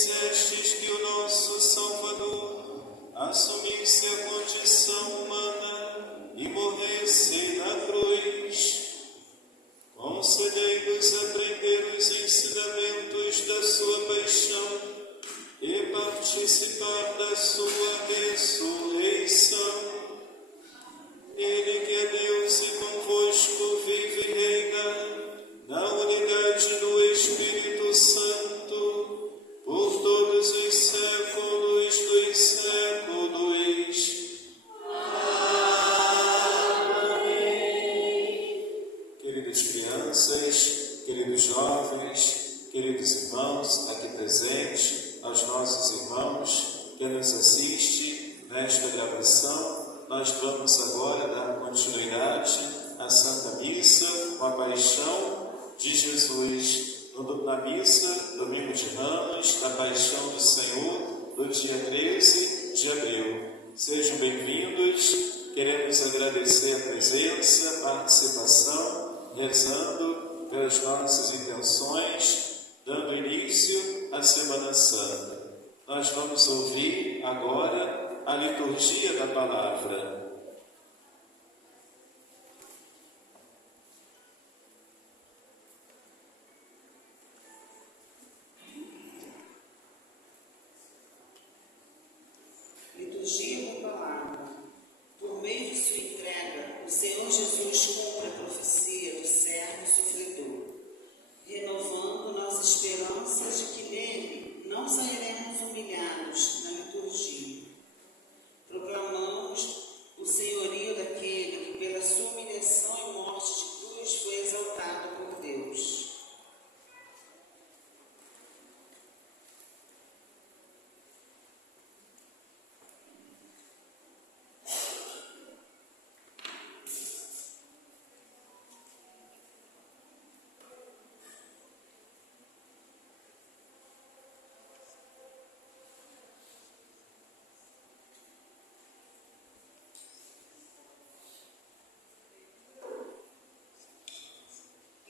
fizestes que o nosso Salvador assumisse a condição humana e morresse na cruz. Concedei-nos aprender os ensinamentos da sua paixão e participar da sua ressurreição. Ele que é Deus e convosco vive e reina na unidade do Espírito Santo, por todos os séculos dos séculos. Amém. Queridas crianças, queridos jovens, queridos irmãos aqui presentes, aos nossos irmãos que nos assistem nesta gravação, nós vamos agora dar continuidade à Santa Missa, com a Paixão de Jesus. Na missa, domingo de Ramos, da Paixão do Senhor, do dia 13 de abril. Sejam bem-vindos, queremos agradecer a presença, a participação, rezando pelas nossas intenções, dando início à Semana Santa. Nós vamos ouvir agora a liturgia da palavra. Liturgia da palavra. Por meio de sua entrega, o Senhor Jesus cumpre a profecia do servo sofredor, renovando nossas esperanças de que nele não sairemos humilhados na liturgia. Proclamamos o senhorio daquele que pela sua humilhação e morte de cruz foi exaltado por Deus.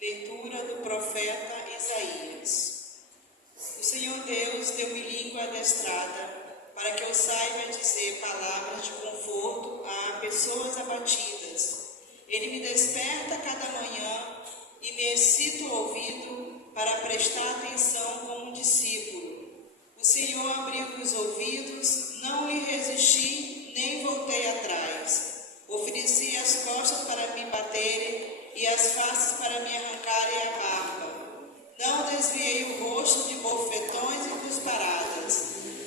Leitura do profeta Isaías. O Senhor Deus deu-me língua adestrada, para que eu saiba dizer palavras de conforto a pessoas abatidas. Ele me desperta cada manhã e me excita o ouvido para prestar atenção como um discípulo. O Senhor abriu os ouvidos, não lhe resisti, nem voltei atrás. Ofereci as costas para me baterem e as faces para me arrancarem a barba. Não desviei o rosto de bofetões e cusparadas,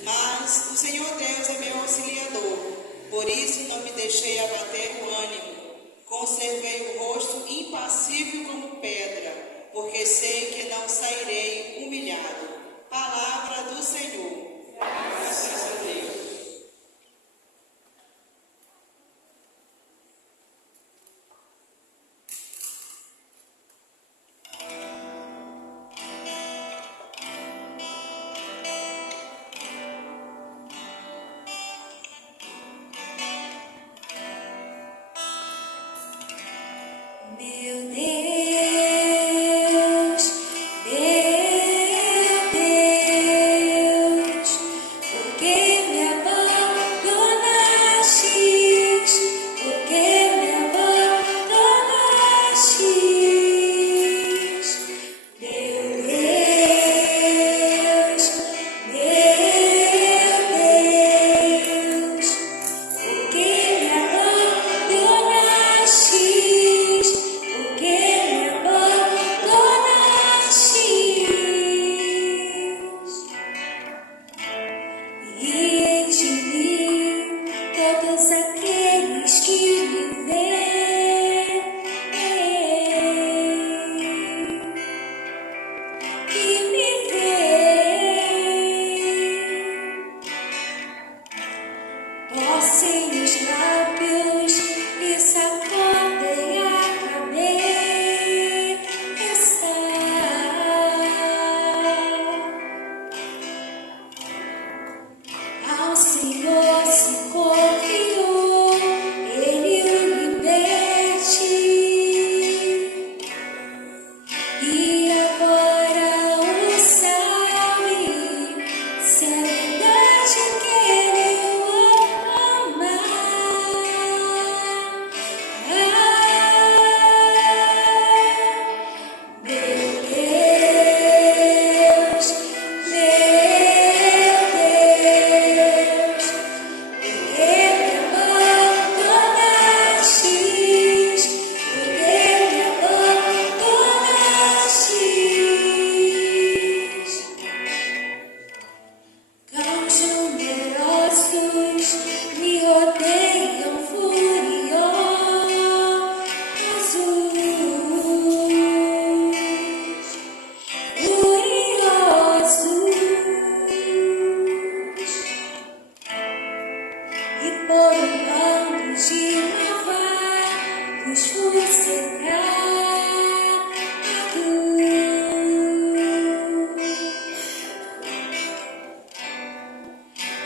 mas o Senhor Deus é meu auxiliador, por isso não me deixei abater o ânimo. Conservei o rosto impassível como pedra, porque sei que não sairei humilhado. Palavra do Senhor. Graças a Deus. Meu Deus,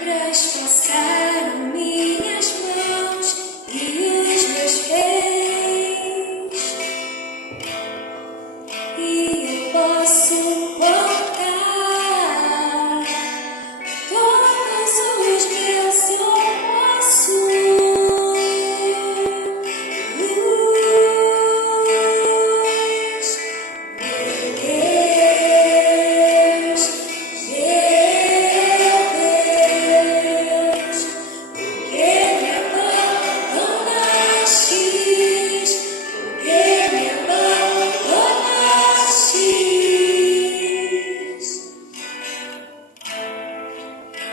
traspassaram minhas mãos e os meus pés, e eu posso contar todos os meus ossos.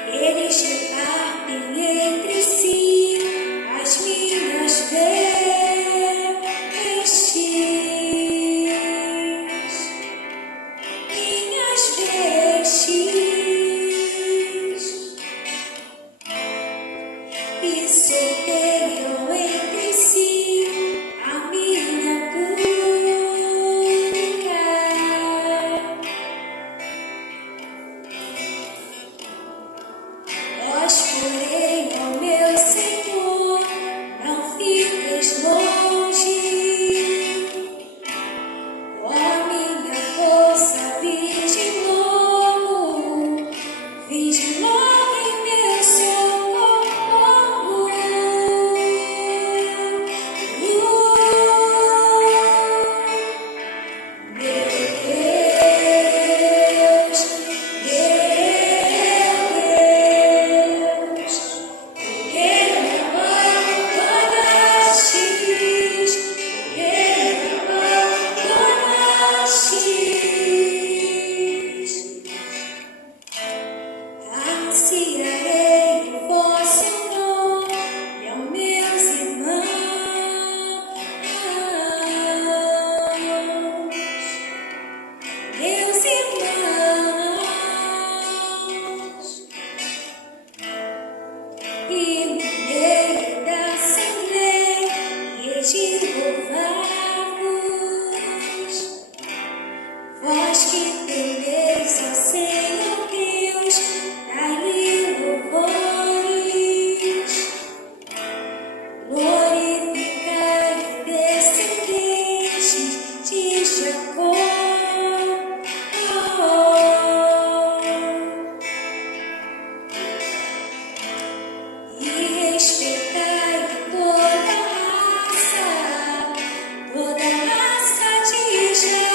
Eles repartem entre si as minhas vestes, e sorteiam entre si a minha túnica. Nós, porém, ó meu Senhor, não fiques longe. Ó minha força, vinde logo em meu socorro. Meu Deus, porque me abandonastes, anunciarei o vosso nome aos meus irmãos. Meus irmãos, e no meio da assembleia hei de louvar-vos, vós que temeis ao Senhor Deus, dai-lhe louvores, glorificai os descendentes de Jacó. E respeitai toda raça de Israel.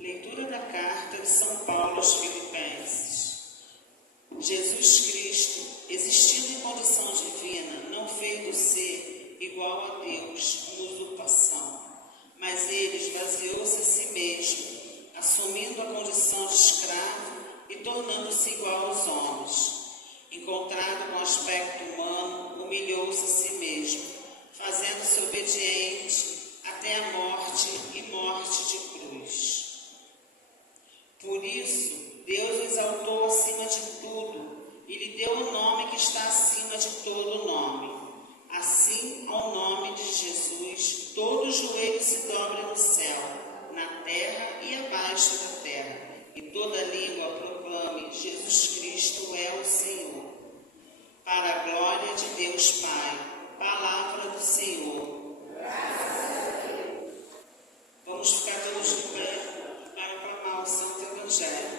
Leitura da carta de São Paulo aos Filipenses. Jesus Cristo, existindo em condição divina, não fez do ser igual a Deus uma usurpação, mas ele esvaziou-se a si mesmo, assumindo a condição de escravo e tornando-se igual aos homens. Encontrado com aspecto humano, humilhou-se a si mesmo, fazendo-se obediente até a morte morte e morte de cruz. Por isso, Deus o exaltou acima de tudo e lhe deu o nome que está acima de todo nome. Assim, ao nome de Jesus, todo joelho se dobre no céu, na terra e abaixo da terra, e toda língua proclame: Jesus Cristo é o Senhor. Para a glória de Deus Pai, palavra do Senhor. Vamos ficar todos de pé para proclamar o Santo Evangelho.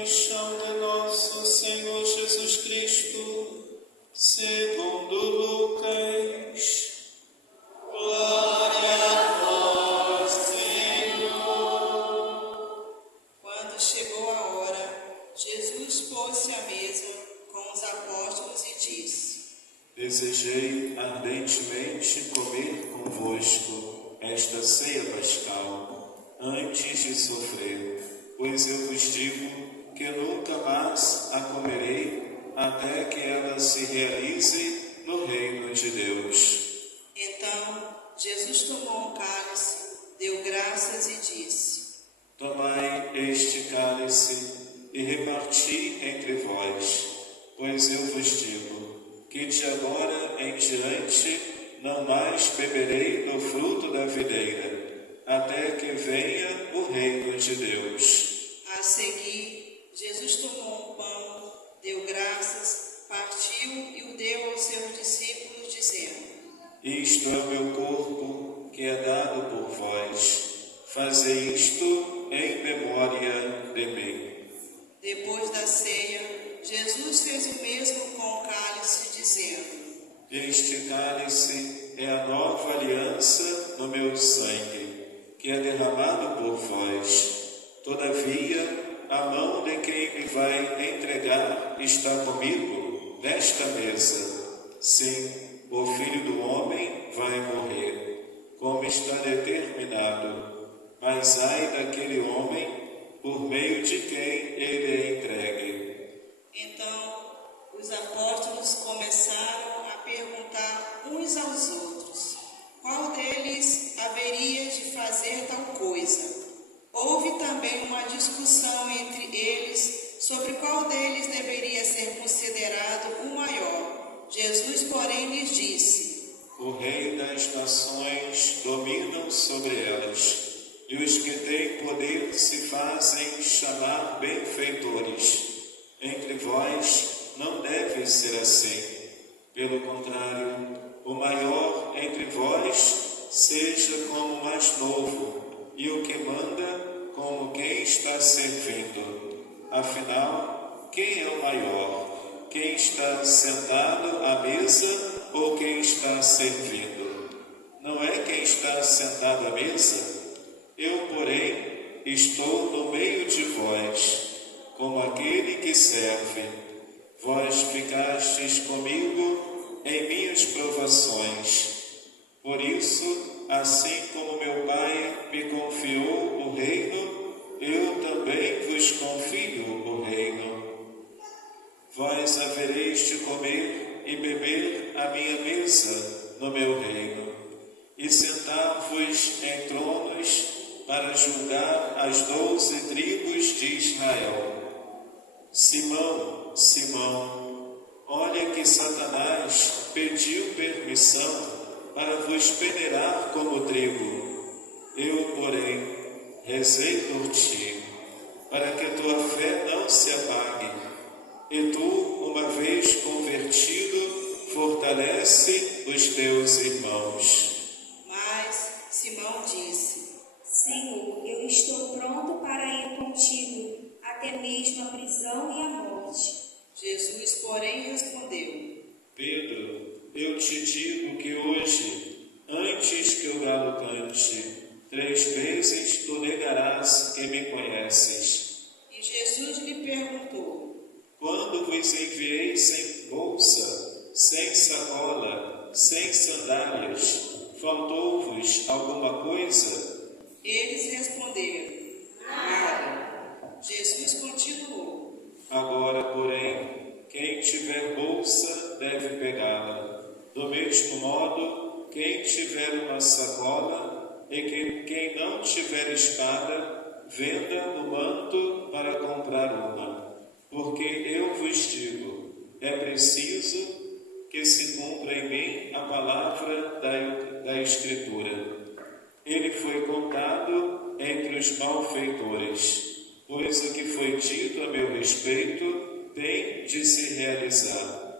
Paixão de nosso Senhor Jesus Cristo, segundo Lucas. Glória a vós, Senhor. Quando chegou a hora, Jesus pôs-se à mesa com os apóstolos e disse: Desejei ardentemente comer convosco esta ceia pascal, antes de sofrer, pois eu vos digo que nunca mais a comerei, até que ela se realize no reino de Deus. Então, Jesus tomou um cálice, deu graças e disse: Tomai este cálice e reparti entre vós, pois eu vos digo que de agora em diante não mais beberei do fruto da videira, até que venha o reino de Deus. A seguir, Jesus tomou um pão, deu graças, partiu e o deu aos seus discípulos, dizendo: Isto é o meu corpo, que é dado por vós. Fazei isto em memória de mim. Depois da ceia, Jesus fez o mesmo com o cálice, dizendo: Este cálice é a nova aliança no meu sangue, que é derramado por vós. Todavia, a mão de quem me vai entregar está comigo nesta mesa. Sim, o Filho do Homem vai morrer, como está determinado. Mas ai daquele homem, por meio de quem ele é entregue. Então, os apóstolos começaram a perguntar uns aos outros: qual deles haveria de fazer tal coisa? Houve também uma discussão entre eles sobre qual deles deveria ser considerado o maior. Jesus, porém, lhes disse: O Rei das Nações domina sobre elas, e os que têm poder se fazem chamar benfeitores. Entre vós não deve ser assim. Pelo contrário, o maior entre vós seja como o mais novo, e o que manda como quem está servindo. Afinal, quem é o maior? Quem está sentado à mesa ou quem está servindo? Não é quem está sentado à mesa? Eu, porém, estou no meio de vós, como aquele que serve. Vós ficastes comigo em minhas provações. Por isso, assim como meu Pai me confiou o reino, eu também vos confio o reino. Vós havereis de comer e beber à minha mesa no meu reino, e sentar-vos em tronos para julgar as 12 tribos de Israel. Simão, Simão, olha que Satanás pediu permissão para vos peneirar como trigo. Eu, porém, rezei por ti, para que tua fé não se apague. E tu, uma vez convertido, fortalece os teus irmãos. Mas Simão disse: Senhor, eu estou pronto para ir contigo, até mesmo a prisão e a morte. Jesus, porém, respondeu: Pedro, eu te digo que hoje, antes que o galo cante, 3 vezes tu negarás que me conheces. E Jesus lhe perguntou: Quando vos enviei sem bolsa, sem sacola, sem sandálias, faltou-vos alguma coisa? Eles responderam: nada. Jesus continuou: Agora, porém, quem tiver bolsa deve pegá-la. Do mesmo modo, quem tiver uma sacola e quem não tiver espada, venda o manto para comprar uma. Porque eu vos digo, é preciso que se cumpra em mim a palavra da Escritura. Ele foi contado entre os malfeitores, pois o que foi dito a meu respeito tem de se realizar.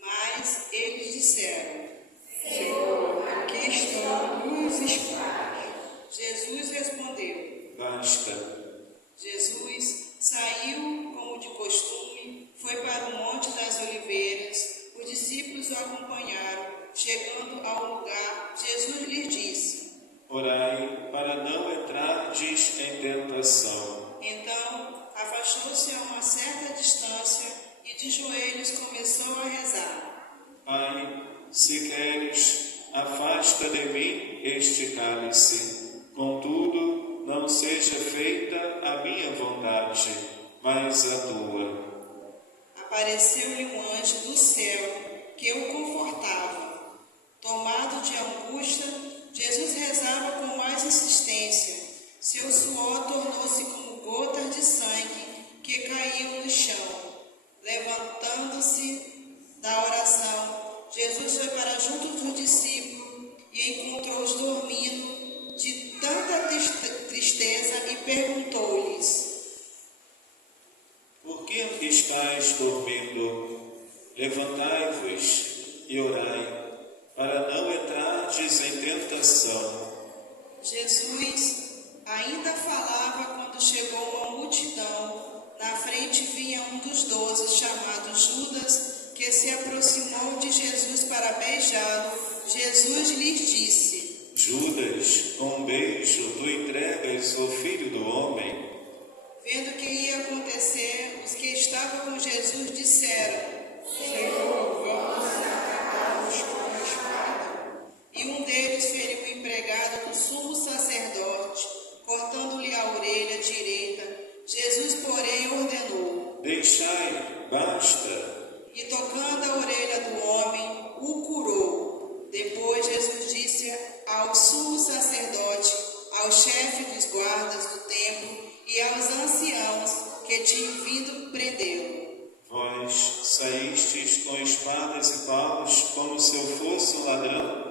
Mas eles disseram: Senhor, aqui estão cruz e espada. Jesus respondeu: Basta. Jesus saiu, como de costume, foi para o Monte das Oliveiras. Os discípulos o acompanharam. Chegando ao lugar, Jesus lhes disse: Orai para não entrardes em tentação. Então, afastou-se a uma certa distância e de joelhos começou a rezar: Pai, se queres, afasta de mim este cálice. Contudo, não seja feita a minha vontade, mas a tua. Apareceu-lhe um anjo do céu que o confortava. Tomado de angústia, Jesus rezava com mais insistência. Seu suor tornou-se como gotas de sangue que caíam no chão. Levantando-se da oração, Jesus foi para junto dos discípulos e encontrou-os dormindo de tanta tristeza e perguntou-lhes: Por que estáis dormindo? Levantai-vos e orai, para não entrardes em tentação. Jesus ainda falava quando chegou uma multidão. Na frente vinha um dos 12, chamado Judas, que se aproximou de Jesus para beijá-lo. Jesus lhes disse: Judas, com um beijo tu entregas o Filho do Homem? Vendo o que ia acontecer, os que estavam com Jesus disseram: Senhor, vamos atacá-los com a espada. E um deles feriu o empregado do sumo sacerdote, cortando-lhe a orelha direita. Jesus, porém, ordenou: Deixai, basta. E tocando a orelha do homem, o curou. Depois Jesus disse ao sumo sacerdote, ao chefe dos guardas do templo e aos anciãos que tinham vindo prendê-lo: Vós saístes com espadas e paus como se eu fosse um ladrão?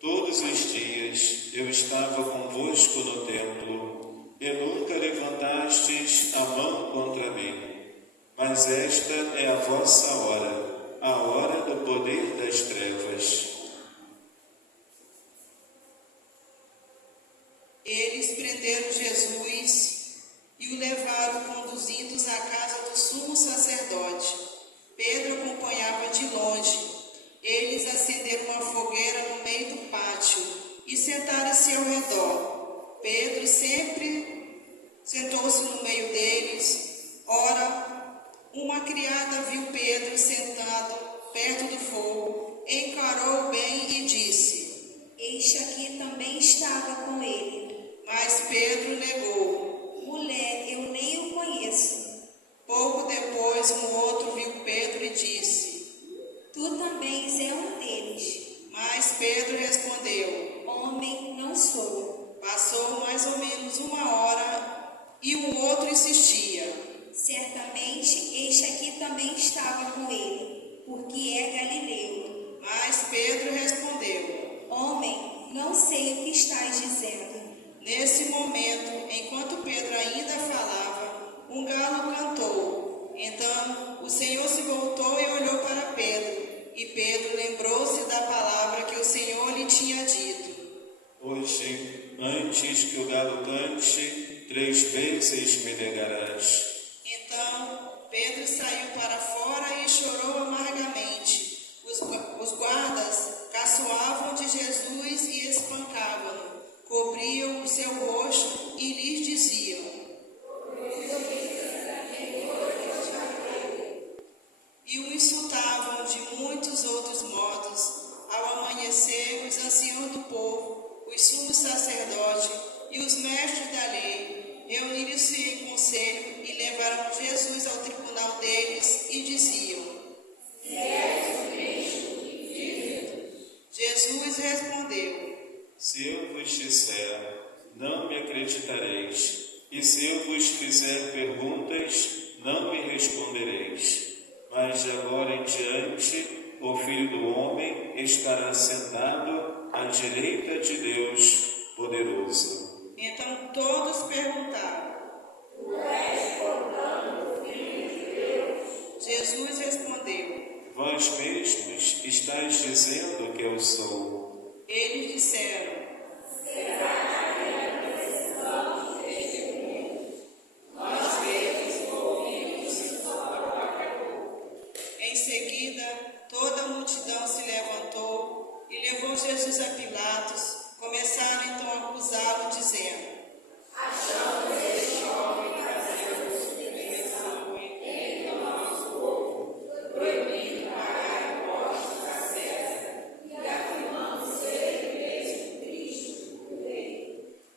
Todos os dias eu estava convosco no templo e nunca levantastes a mão contra mim. Mas esta é a vossa hora, a hora do poder das trevas. Eles prenderam Jesus e o levaram conduzidos à casa do sumo sacerdote. Pedro acompanhava de longe. Eles acenderam uma fogueira no meio do pátio e sentaram-se ao redor. Pedro sempre sentou-se no meio deles. Ora, uma criada viu Pedro sentado perto do fogo, encarou-o bem e disse: Este aqui também estava com ele. Mas Pedro negou: Mulher, eu nem o conheço. Pouco depois, um outro viu Pedro e disse: Tu também és um deles. Mas Pedro respondeu: Homem, não sou. Passou mais ou menos uma hora e um outro insistia: Certamente este aqui também porque é galileu. Mas Pedro respondeu: Homem, não sei o que estás dizendo. Nesse momento, enquanto Pedro ainda falava, um galo cantou. Então o Senhor se voltou e olhou para Pedro. E Pedro lembrou-se da palavra que o Senhor lhe tinha dito: Hoje, antes que o galo cante, 3 vezes me negarás. Então Pedro saiu para fora e chorou amargamente. Os guardas caçoavam de Jesus e espancavam-no, cobriam o seu rosto e lhes diziam: e o insultavam de muitos outros modos. Ao amanhecer, os anciãos do povo, os sumos sacerdotes e os mestres da lei reuniram-se em conselho e levaram Jesus ao tribunal deles e diziam: Jesus respondeu: Se eu vos disser, não me acreditareis, e se eu vos fizer perguntas, não me respondereis. Mas de agora em diante, o Filho do Homem estará sentado à direita de Deus poderoso. Então todos perguntaram. Jesus respondeu: Vós mesmos estáis dizendo que eu sou. Eles disseram: Em seguida, toda a multidão se levantou e levou Jesus a Pilatos. Começaram então a acusá-lo, dizendo: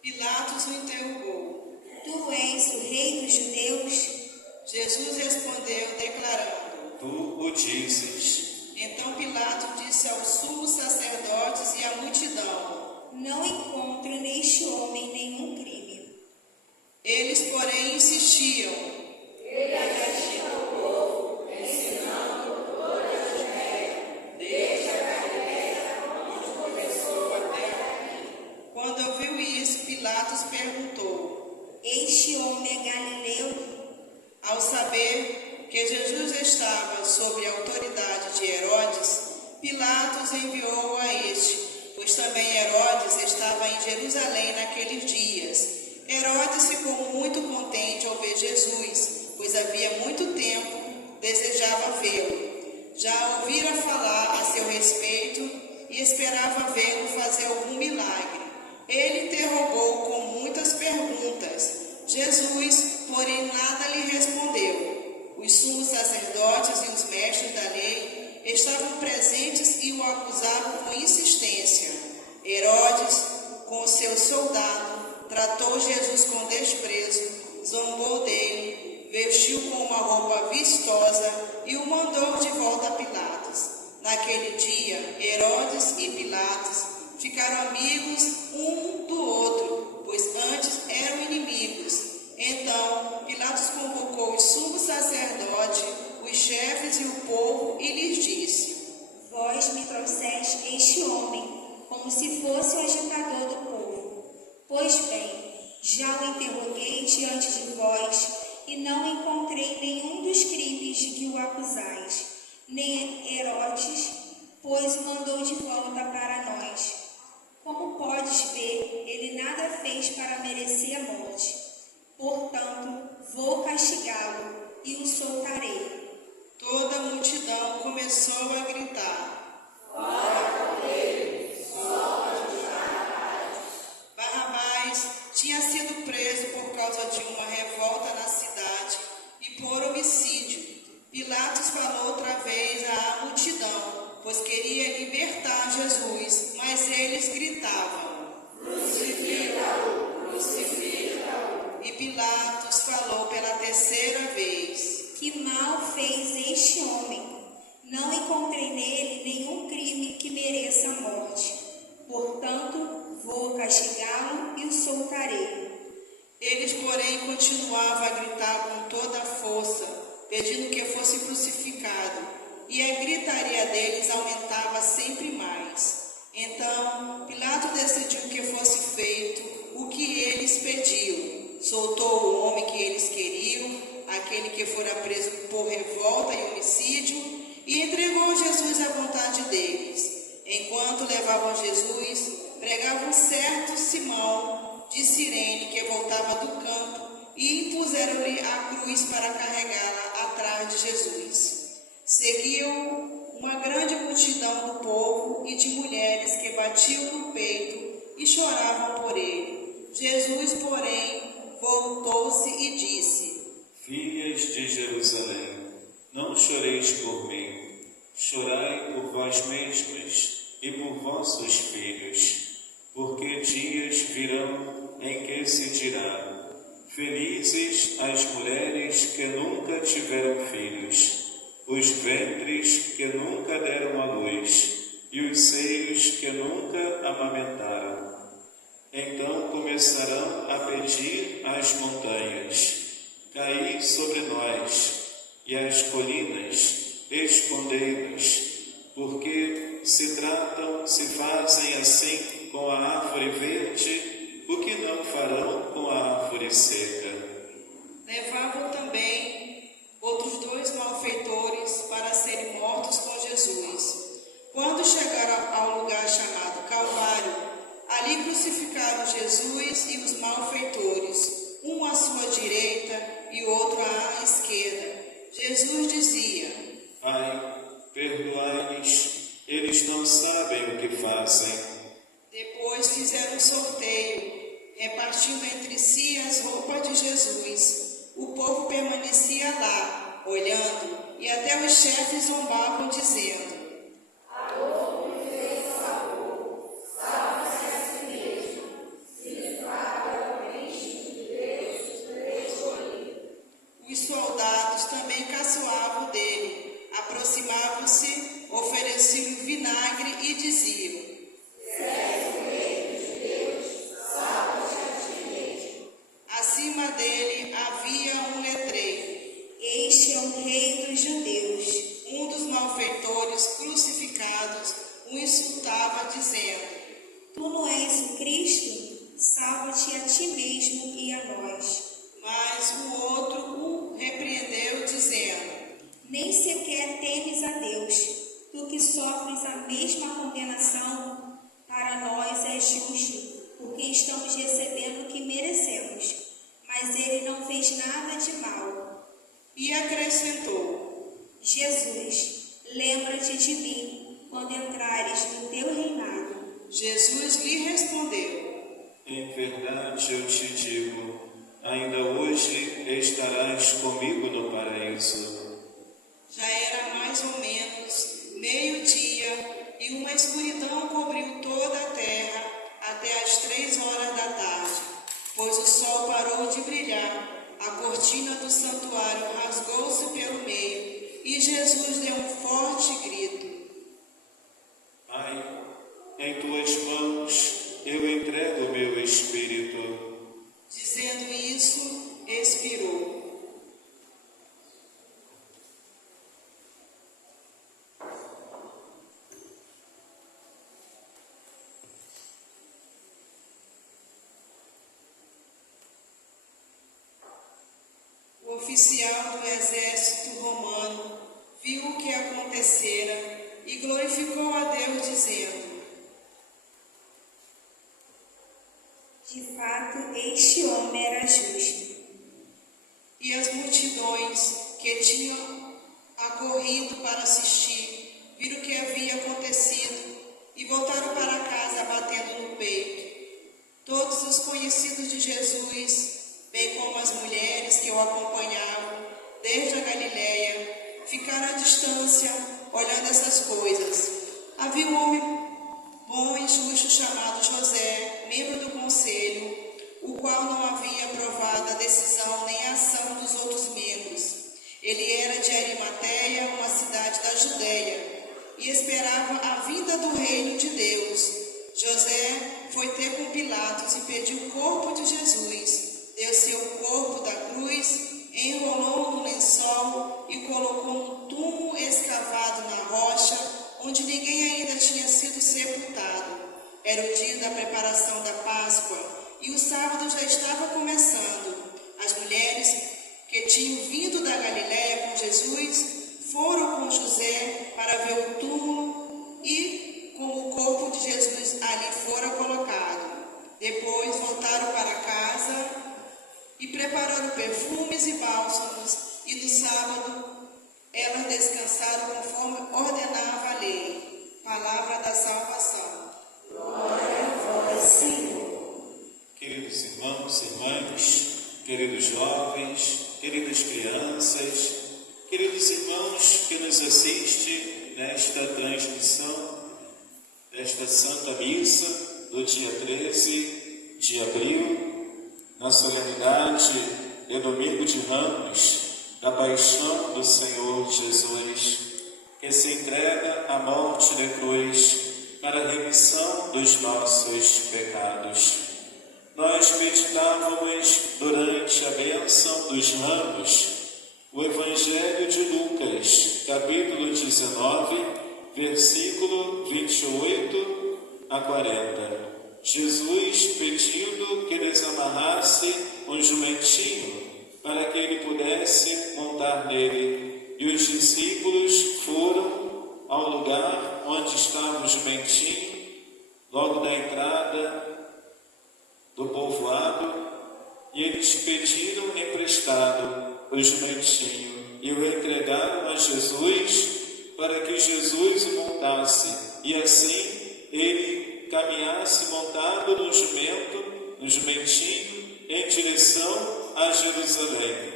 Pilatos o interrogou. Tu és o rei dos judeus? Jesus respondeu, declarando: Tu o dizes. Então Pilatos disse aos sumos sacerdotes e à multidão: Não encontro neste homem nenhum crime. Eles, porém, insistiam: Quando ouviu isso, Pilatos perguntou. Este homem é galileu? Ao saber que Jesus estava sob a autoridade de Herodes, Pilatos enviou-o a este, pois também Herodes estava em Jerusalém naqueles dias. Herodes ficou muito contente ao ver Jesus, pois havia muito tempo desejava vê-lo. Já ouvira falar a seu respeito e esperava vê-lo fazer algum milagre. Ele interrogou com muitas perguntas. Jesus, porém, nada lhe respondeu. Os sumos sacerdotes e os mestres da lei estavam presentes e o acusavam com insistência. Herodes, com seu soldado, tratou Jesus com desprezo, zombou dele, vestiu com uma roupa vistosa e o mandou de volta a Pilatos. Naquele dia, Herodes e Pilatos ficaram amigos um do outro, pois antes eram inimigos. Então Pilatos convocou os sumos sacerdotes, os chefes e o povo e lhes disse: Vós me trouxeste este homem, como se fosse o agitador do povo. Pois bem, já o interroguei diante de vós e não encontrei nenhum dos crimes de que o acusais, nem Herodes, pois o mandou de volta para nós. Como podes ver, ele nada fez para merecer a morte. Portanto, vou castigá-lo e o soltarei. Toda a multidão começou a gritar: Barrabás tinha sido preso por causa de uma revolta na cidade e por homicídio. Pilatos falou outra vez à multidão, pois queria libertar Jesus, mas eles gritavam: Crucifica-o! Crucifica-o! E Pilatos falou pela terceira vez: Que mal fez este homem? Não encontrei nele nenhum crime que mereça a morte. Portanto, vou castigá-lo e o soltarei. Eles, porém, continuavam a gritar com toda a força, pedindo que fosse crucificado. E a gritaria deles aumentava sempre mais. Então Pilato decidiu que fosse feito o que eles pediam. Soltou o homem que eles queriam, aquele que fora preso por revolta e homicídio, e entregou Jesus à vontade deles. Enquanto levavam Jesus, pregava um certo Simão de Cirene que voltava do campo, e impuseram-lhe a cruz para carregá-la atrás de Jesus. Seguiu uma grande multidão do povo e de mulheres que batiam no peito e choravam por ele. Jesus, porém, voltou-se e disse: Filhas de Jerusalém, não choreis por mim, chorai por vós mesmas e por vossos filhos, porque dias virão em que se dirá: felizes as mulheres que nunca tiveram filhos, os ventres que nunca deram à luz, e os seios que nunca amamentaram. Então começarão a pedir às montanhas: caí sobre nós, e às colinas: escondei-nos, porque se fazem assim com a árvore verde, o que não farão com a árvore seca. Levavam também outros 2 malfeitores para serem mortos com Jesus. Quando chegaram ao lugar chamado Calvário, ali crucificaram Jesus e os malfeitores, um à sua direita e outro à esquerda. Jesus dizia: Ai, perdoai-lhes, eles não sabem o que fazem. Depois fizeram um sorteio, repartindo entre si as roupas de Jesus. O povo permanecia lá, olhando, e até os chefes zombavam, dizendo: Os soldados também caçoavam dele, aproximavam-se, ofereciam vinagre e diziam: acima dele havia um letreiro: Este é o Rei dos Judeus. Um dos malfeitores crucificados o insultava, dizendo: Tu não és o Cristo? Salva-te a ti mesmo e a nós. Mas o outro o repreendeu, dizendo: Nem sequer temes a Deus. Tu que sofres a mesma condenação, para nós é justo, porque estamos recebendo o que merecemos. Mas ele não fez nada de mal. E acrescentou: Jesus, lembra-te de mim quando entrares no teu reinado. Jesus lhe respondeu: Em verdade eu te digo, ainda hoje estarás comigo no paraíso. Já era mais ou menos meio-dia, e uma escuridão cobriu toda a terra até as 3 horas da tarde, pois o sol parou de brilhar, a cortina do santuário rasgou-se pelo meio, e Jesus deu um forte grito: Pai, em tuas mãos eu entrego o meu espírito. Dizendo isso, expirou. O oficial do exército romano viu o que acontecera e glorificou a Deus, dizendo: De fato, este homem era justo. E as multidões que tinham acorrido para assistir viram o que havia acontecido e voltaram para casa batendo no peito. Todos os conhecidos de Jesus, bem como as mulheres que o acompanhavam desde a Galiléia, ficaram à distância olhando essas coisas. Havia um homem bom e justo chamado José, membro do conselho, o qual não havia aprovado a decisão nem a ação dos outros membros. Ele era de Arimateia, uma cidade da Judéia, e esperava a vinda do reino de Deus. José foi ter com Pilatos e pediu o corpo de Jesus. Desceu o corpo da cruz, enrolou no lençol e colocou no túmulo escavado na rocha onde ninguém ainda tinha sido sepultado. Era o dia da preparação da Páscoa e o sábado já estava começando. As mulheres que tinham vindo da Galiléia com Jesus foram com José para ver o túmulo e como o corpo de Jesus ali fora colocado. Depois voltaram para casa e prepararam perfumes e bálsamos, e no sábado elas descansaram conforme ordenava a lei. Palavra da salvação. Glória a vós, Senhor. Queridos irmãos e irmãs, queridos jovens, queridas crianças, queridos irmãos que nos assistem nesta transmissão desta Santa Missa do dia 13 de abril, na solenidade de Domingo de Ramos, da Paixão do Senhor Jesus, que se entrega à morte de cruz para a remissão dos nossos pecados. Nós meditávamos durante a bênção dos ramos o Evangelho de Lucas, capítulo 19, versículo 28 a 40. Jesus pedindo que lhes amarrasse um jumentinho para que ele pudesse montar nele. E os discípulos foram ao lugar onde estava o jumentinho, logo da entrada do povoado, e eles pediram emprestado o jumentinho e o entregaram a Jesus para que Jesus o montasse, e assim ele caminhasse montado no jumentinho, em direção a Jerusalém.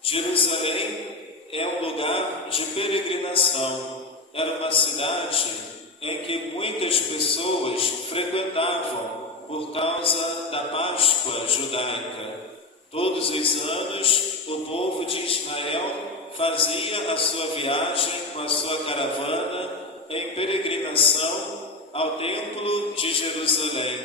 Jerusalém é um lugar de peregrinação. Era uma cidade em que muitas pessoas frequentavam por causa da Páscoa judaica. Todos os anos, o povo de Israel fazia a sua viagem com a sua caravana em peregrinação ao Templo de Jerusalém.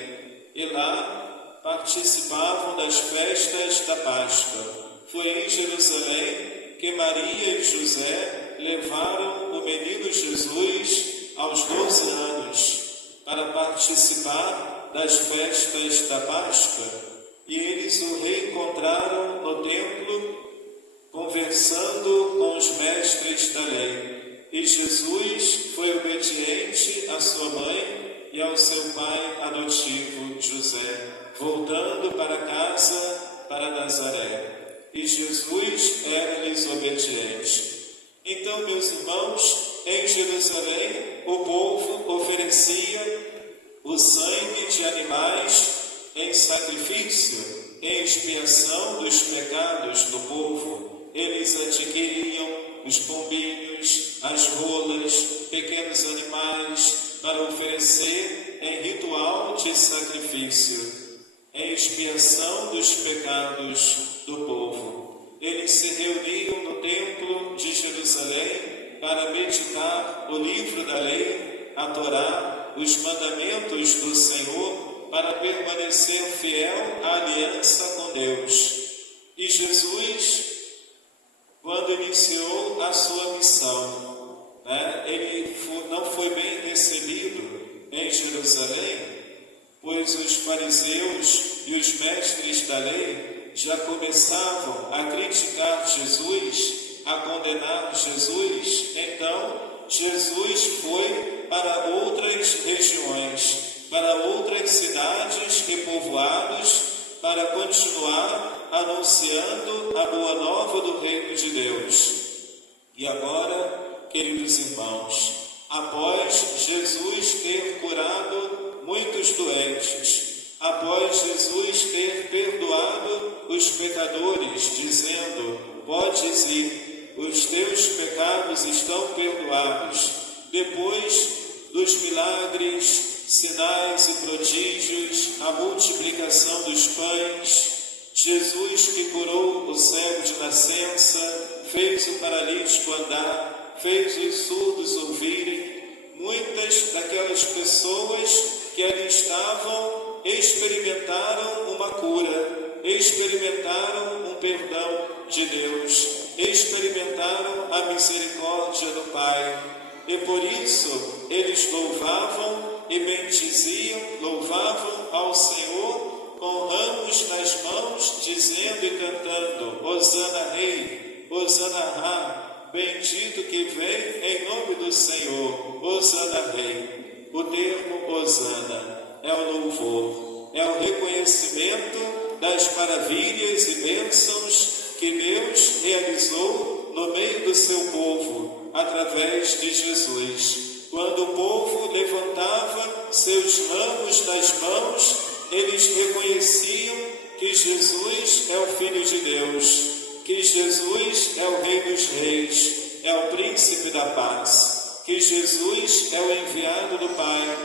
E lá participavam das festas da Páscoa. Foi em Jerusalém que Maria e José levaram o menino Jesus aos 12 anos para participar das festas da Páscoa, e eles o reencontraram no templo, conversando com os mestres da lei. E Jesus foi obediente à sua mãe e ao seu pai adotivo José, voltando para casa, para Nazaré. E Jesus era-lhes obediente. Então, meus irmãos, em Jerusalém, o povo oferecia o sangue de animais em sacrifício, em expiação dos pecados do povo. Eles adquiriam os pombinhos, as rolas, pequenos animais para oferecer em ritual de sacrifício, em expiação dos pecados do povo. Eles se reuniam no templo de Jerusalém para meditar o livro da lei, a Torá, os mandamentos do Senhor, para permanecer fiel à aliança com Deus. E Jesus, quando iniciou a sua missão, ele não foi bem recebido em Jerusalém, pois os fariseus e os mestres da lei já começavam a criticar Jesus, a condenar Jesus. Então, Jesus foi para outras regiões, para outras cidades e povoados, para continuar anunciando a boa nova do reino de Deus. E agora, queridos irmãos, após Jesus ter curado muitos doentes, após Jesus ter perdoado os pecadores, dizendo: podes ir, os teus pecados estão perdoados. Depois dos milagres, sinais e prodígios, a multiplicação dos pães, Jesus que curou o cego de nascença, fez o paralítico andar, fez os surdos ouvirem. Muitas daquelas pessoas que ali estavam experimentaram uma cura, experimentaram um perdão de Deus, experimentaram a misericórdia do Pai. e por isso eles louvavam e bendiziam, louvavam ao Senhor com ramos nas mãos, dizendo e cantando: Hosana Rei, Hosana Ra, bendito que vem em nome do Senhor, Hosana Rei. O termo Hosana é o louvor, é o reconhecimento das maravilhas e bênçãos que Deus realizou no meio do seu povo, através de Jesus. Quando o povo levantava seus ramos nas mãos, eles reconheciam que Jesus é o Filho de Deus, que Jesus é o Rei dos Reis, é o Príncipe da Paz, que Jesus é o enviado do Pai.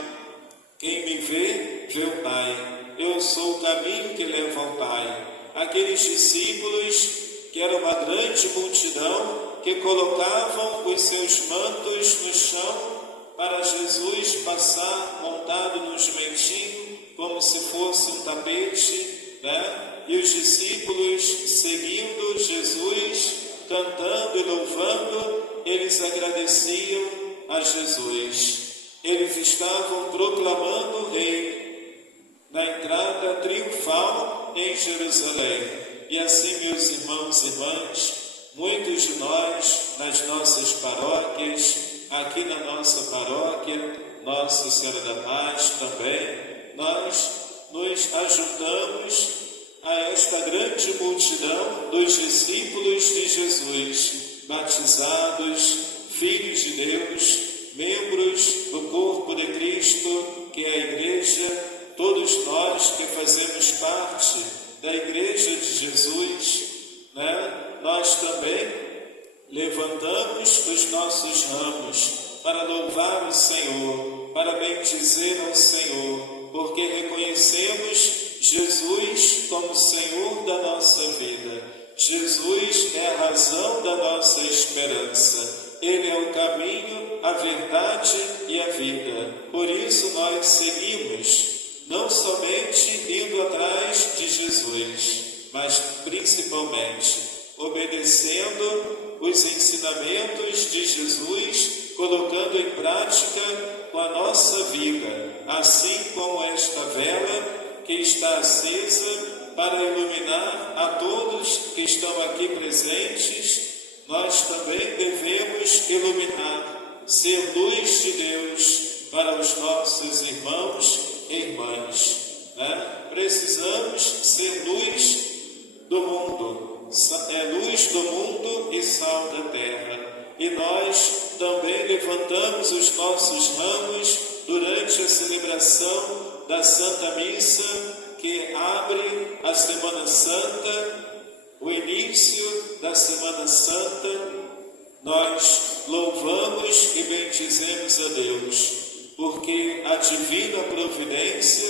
Quem me vê, vê o Pai. Eu sou o caminho que leva ao Pai. Aqueles discípulos, que era uma grande multidão, que colocavam os seus mantos no chão para Jesus passar montado num jumentinho, como se fosse um tapete, né? E os discípulos, seguindo Jesus, cantando e louvando, eles agradeciam a Jesus. Eles estavam proclamando o Rei na entrada triunfal em Jerusalém. E assim, meus irmãos e irmãs, muitos de nós, nas nossas paróquias, aqui na nossa paróquia, Nossa Senhora da Paz também, nós nos ajuntamos a esta grande multidão dos discípulos de Jesus, batizados, filhos de Deus, membros do corpo de Cristo, que é a Igreja, todos nós que fazemos parte da Igreja de Jesus, né? Nós também levantamos os nossos ramos para louvar o Senhor, para bendizer ao Senhor, porque reconhecemos Jesus como Senhor da nossa vida. Jesus é a razão da nossa esperança. Ele é o caminho, a verdade e a vida. Por isso nós seguimos, não somente indo atrás de Jesus, mas principalmente obedecendo os ensinamentos de Jesus, colocando em prática com a nossa vida, assim como esta vela que está acesa para iluminar a todos que estão aqui presentes. Nós também devemos iluminar, ser luz de Deus para os nossos irmãos e irmãs, né? Precisamos ser luz do mundo, luz do mundo e sal da terra. E nós também levantamos os nossos ramos durante a celebração da Santa Missa, que abre a Semana Santa, o início da Semana Santa. Nós louvamos e bendizemos a Deus, porque a divina providência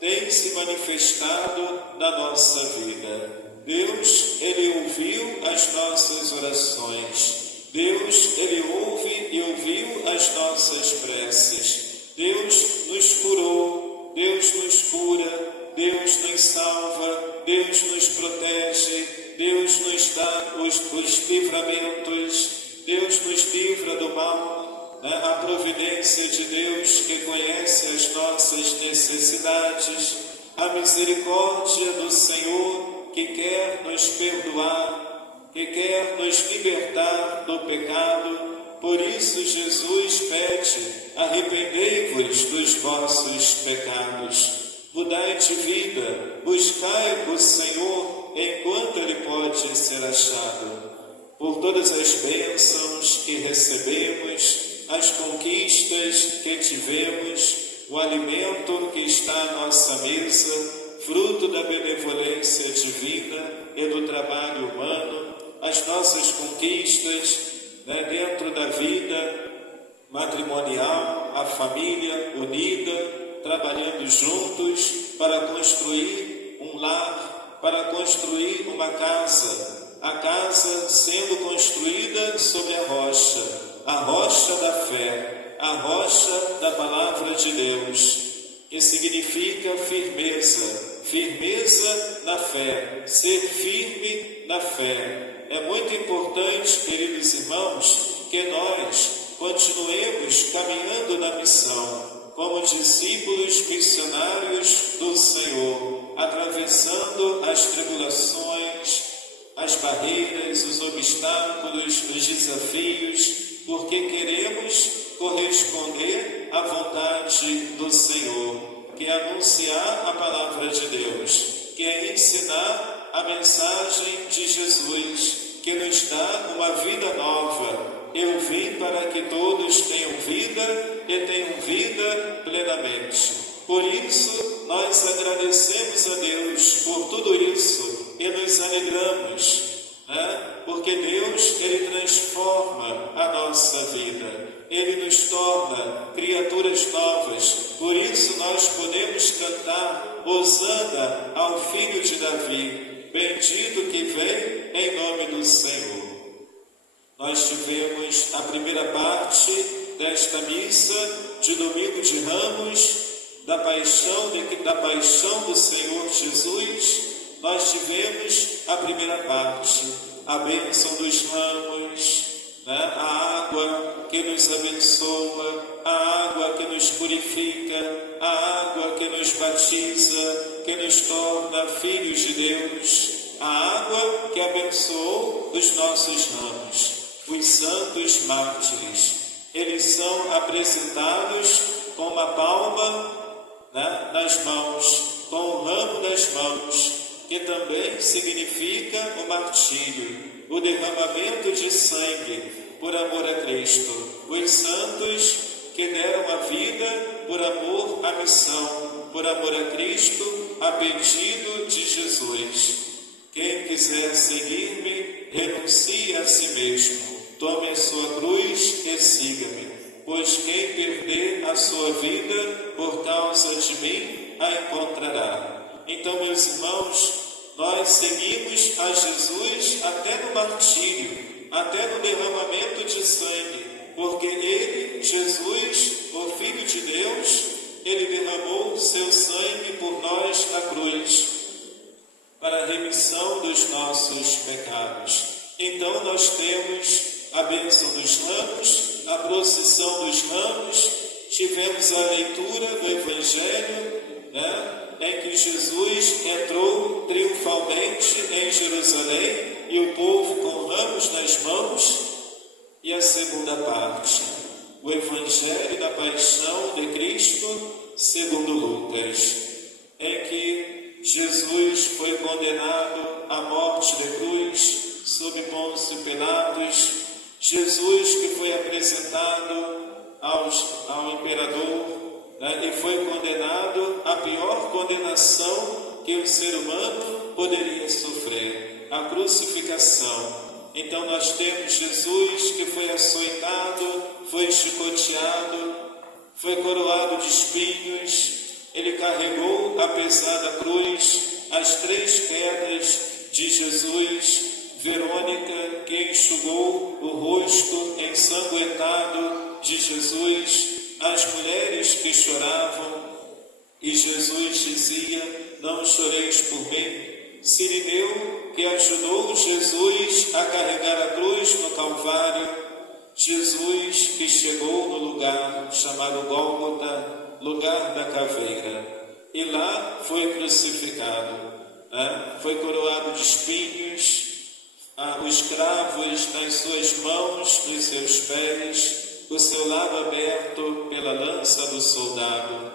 tem se manifestado na nossa vida. Deus, Ele ouviu as nossas orações. Deus, Ele ouve e ouviu as nossas preces. Deus nos curou, Deus nos cura, Deus nos salva, Deus nos protege, Deus nos dá os livramentos, Deus nos livra do mal, né? A providência de Deus que conhece as nossas necessidades, a misericórdia do Senhor que quer nos perdoar, que quer nos libertar do pecado. Por isso Jesus pede: arrependei-vos dos vossos pecados, mudai de vida, buscai o Senhor enquanto Ele pode ser achado. Por todas as bênçãos que recebemos, as conquistas que tivemos, o alimento que está à nossa mesa, fruto da benevolência divina e do trabalho humano, as nossas conquistas, né, dentro da vida matrimonial, a família unida, trabalhando juntos para construir um lar, para construir uma casa, a casa sendo construída sobre a rocha da fé, a rocha da palavra de Deus, que significa firmeza, firmeza na fé, ser firme na fé. É muito importante, queridos irmãos, que nós continuemos caminhando na missão, como discípulos missionários do Senhor, atravessando as tribulações, as barreiras, os obstáculos, os desafios, porque queremos corresponder à vontade do Senhor, que é anunciar a palavra de Deus, que é ensinar a mensagem de Jesus, que nos dá uma vida nova. Eu vim para que todos tenham vida e tenham vida plenamente. Por isso, nós agradecemos a Deus por tudo isso e nos alegramos, porque Deus, Ele transforma a nossa vida, Ele nos torna criaturas novas. Por isso nós podemos cantar Hosana ao Filho de Davi, bendito que vem em nome do Senhor. Nós tivemos a primeira parte desta missa de Domingo de Ramos, da paixão do Senhor Jesus. Nós tivemos a primeira parte, a bênção dos ramos, a água que nos abençoa, a água que nos purifica, a água que nos batiza, que nos torna filhos de Deus, a água que abençoou os nossos ramos, os santos mártires. Eles são apresentados com uma palma nas mãos, com o ramo nas mãos, que também significa o martírio, o derramamento de sangue por amor a Cristo. Os santos que deram a vida por amor à missão, por amor a Cristo, a pedido de Jesus. Quem quiser seguir-me, renuncie a si mesmo, tome a sua cruz e siga-me. Pois quem perder a sua vida por causa de mim, a encontrará. Então, meus irmãos, nós seguimos a Jesus até no martírio, até no derramamento de sangue, porque Ele, Jesus, o Filho de Deus, Ele derramou seu sangue por nós na cruz, para a remissão dos nossos pecados. Então, nós temos a bênção dos ramos, a procissão dos ramos, tivemos a leitura do Evangelho, em que Jesus entrou triunfalmente em Jerusalém e o povo com ramos nas mãos. E a segunda parte, o Evangelho da Paixão de Cristo segundo Lucas, em que Jesus foi condenado à morte de cruz sob Pôncio Pilatos, Jesus que foi apresentado ao imperador, e foi condenado à pior condenação que o ser humano poderia sofrer, a crucificação. Então nós temos Jesus que foi açoitado, foi chicoteado, foi coroado de espinhos. Ele carregou a pesada cruz, as 3 quedas de Jesus, Verônica que enxugou o rosto ensanguentado de Jesus, as mulheres que choravam, e Jesus dizia: não choreis por mim. Sirineu, que ajudou Jesus a carregar a cruz no Calvário, Jesus que chegou no lugar chamado Gólgota, lugar da caveira, e lá foi crucificado, foi coroado de espinhos, os cravos nas suas mãos, nos seus pés, o seu lado aberto pela lança do soldado.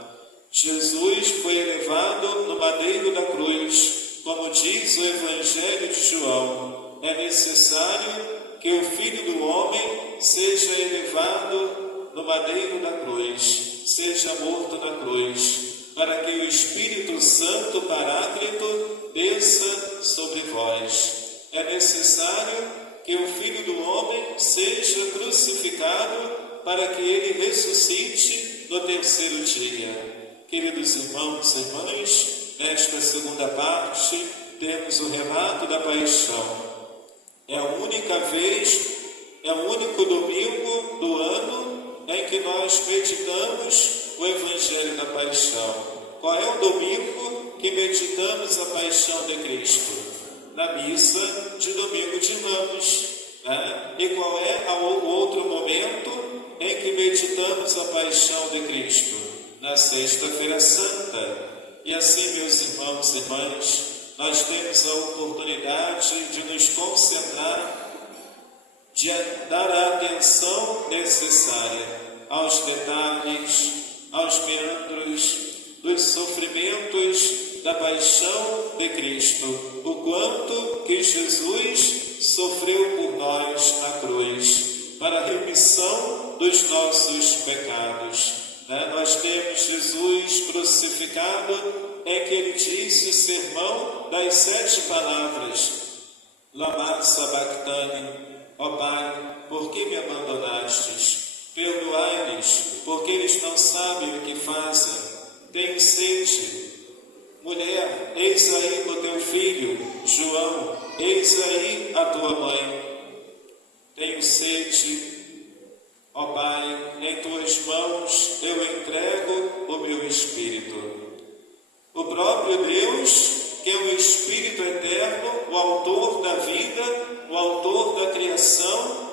Jesus foi elevado no madeiro da cruz, como diz o Evangelho de João. É necessário que o Filho do Homem seja elevado no madeiro da cruz, seja morto na cruz, para que o Espírito Santo Paráclito desça sobre vós. É necessário que o Filho do Homem seja crucificado para que ele ressuscite no terceiro dia. Queridos irmãos e irmãs, nesta segunda parte temos o relato da paixão. É a única vez, é o único domingo do ano em que nós meditamos o Evangelho da Paixão. Qual é o domingo que meditamos a paixão de Cristo? Na missa de Domingo de Ramos. E qual é o outro momento meditamos a paixão de Cristo na Sexta-feira Santa. E assim, meus irmãos e irmãs, nós temos a oportunidade de nos concentrar, de dar a atenção necessária aos detalhes, aos meandros dos sofrimentos da paixão de Cristo, o quanto que Jesus sofreu por nós na cruz, para a remissão dos nossos pecados. Nós temos Jesus crucificado, em que ele disse o sermão das 7 palavras: Lama sabachthani, ó Pai, por que me abandonastes? Perdoai-lhes, porque eles não sabem o que fazem. Tenho sede. Mulher, eis aí o teu filho. João, eis aí a tua mãe. Tenho sede. Ó Pai, em tuas mãos eu entrego o meu espírito. O próprio Deus, que é o Espírito eterno, o autor da vida, o autor da criação,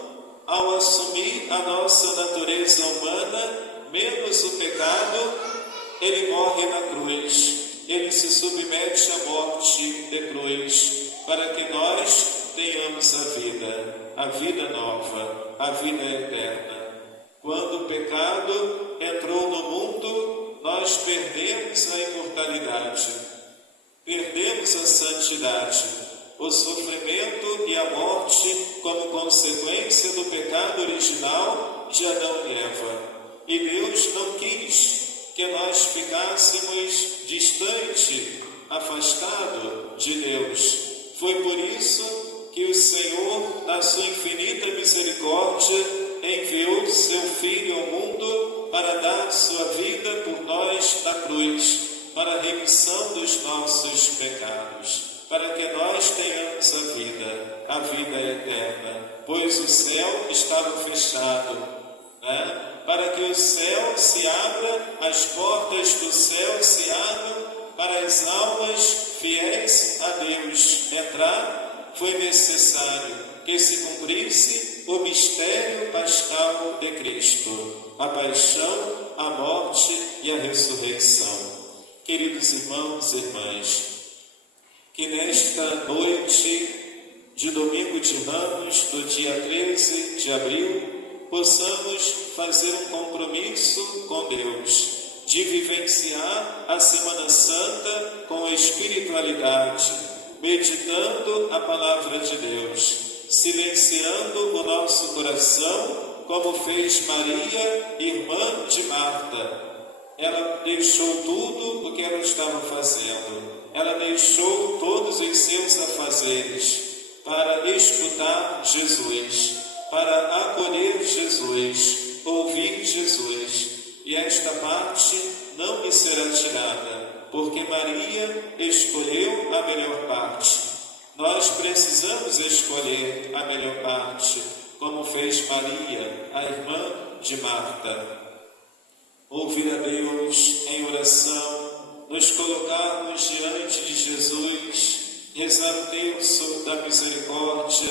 ao assumir a nossa natureza humana, menos o pecado, ele morre na cruz. Ele se submete à morte de cruz, para que nós tenhamos a vida nova, a vida eterna. Quando o pecado entrou no mundo, nós perdemos a imortalidade, perdemos a santidade, o sofrimento e a morte como consequência do pecado original de Adão e Eva. E Deus não quis que nós ficássemos distante, afastado de Deus. Foi por isso que o Senhor, na sua infinita misericórdia, enviou seu Filho ao mundo para dar sua vida por nós na cruz, para a remissão dos nossos pecados, para que nós tenhamos a vida eterna, pois o céu estava fechado, para que o céu se abra, as portas do céu se abram para as almas fiéis a Deus entrar, foi necessário que se cumprisse o mistério pascal de Cristo, a paixão, a morte e a ressurreição. Queridos irmãos e irmãs, que nesta noite de domingo de Ramos, do dia 13 de abril, possamos fazer um compromisso com Deus, de vivenciar a Semana Santa com espiritualidade, meditando a Palavra de Deus, silenciando o nosso coração, como fez Maria, irmã de Marta. Ela deixou tudo o que ela estava fazendo, ela deixou todos os seus afazeres para escutar Jesus, para acolher Jesus, ouvir Jesus. E esta parte não lhe será tirada, porque Maria escolheu a melhor parte. Nós precisamos escolher a melhor parte, como fez Maria, a irmã de Marta. Ouvir a Deus em oração, nos colocarmos diante de Jesus, rezar o terço da misericórdia,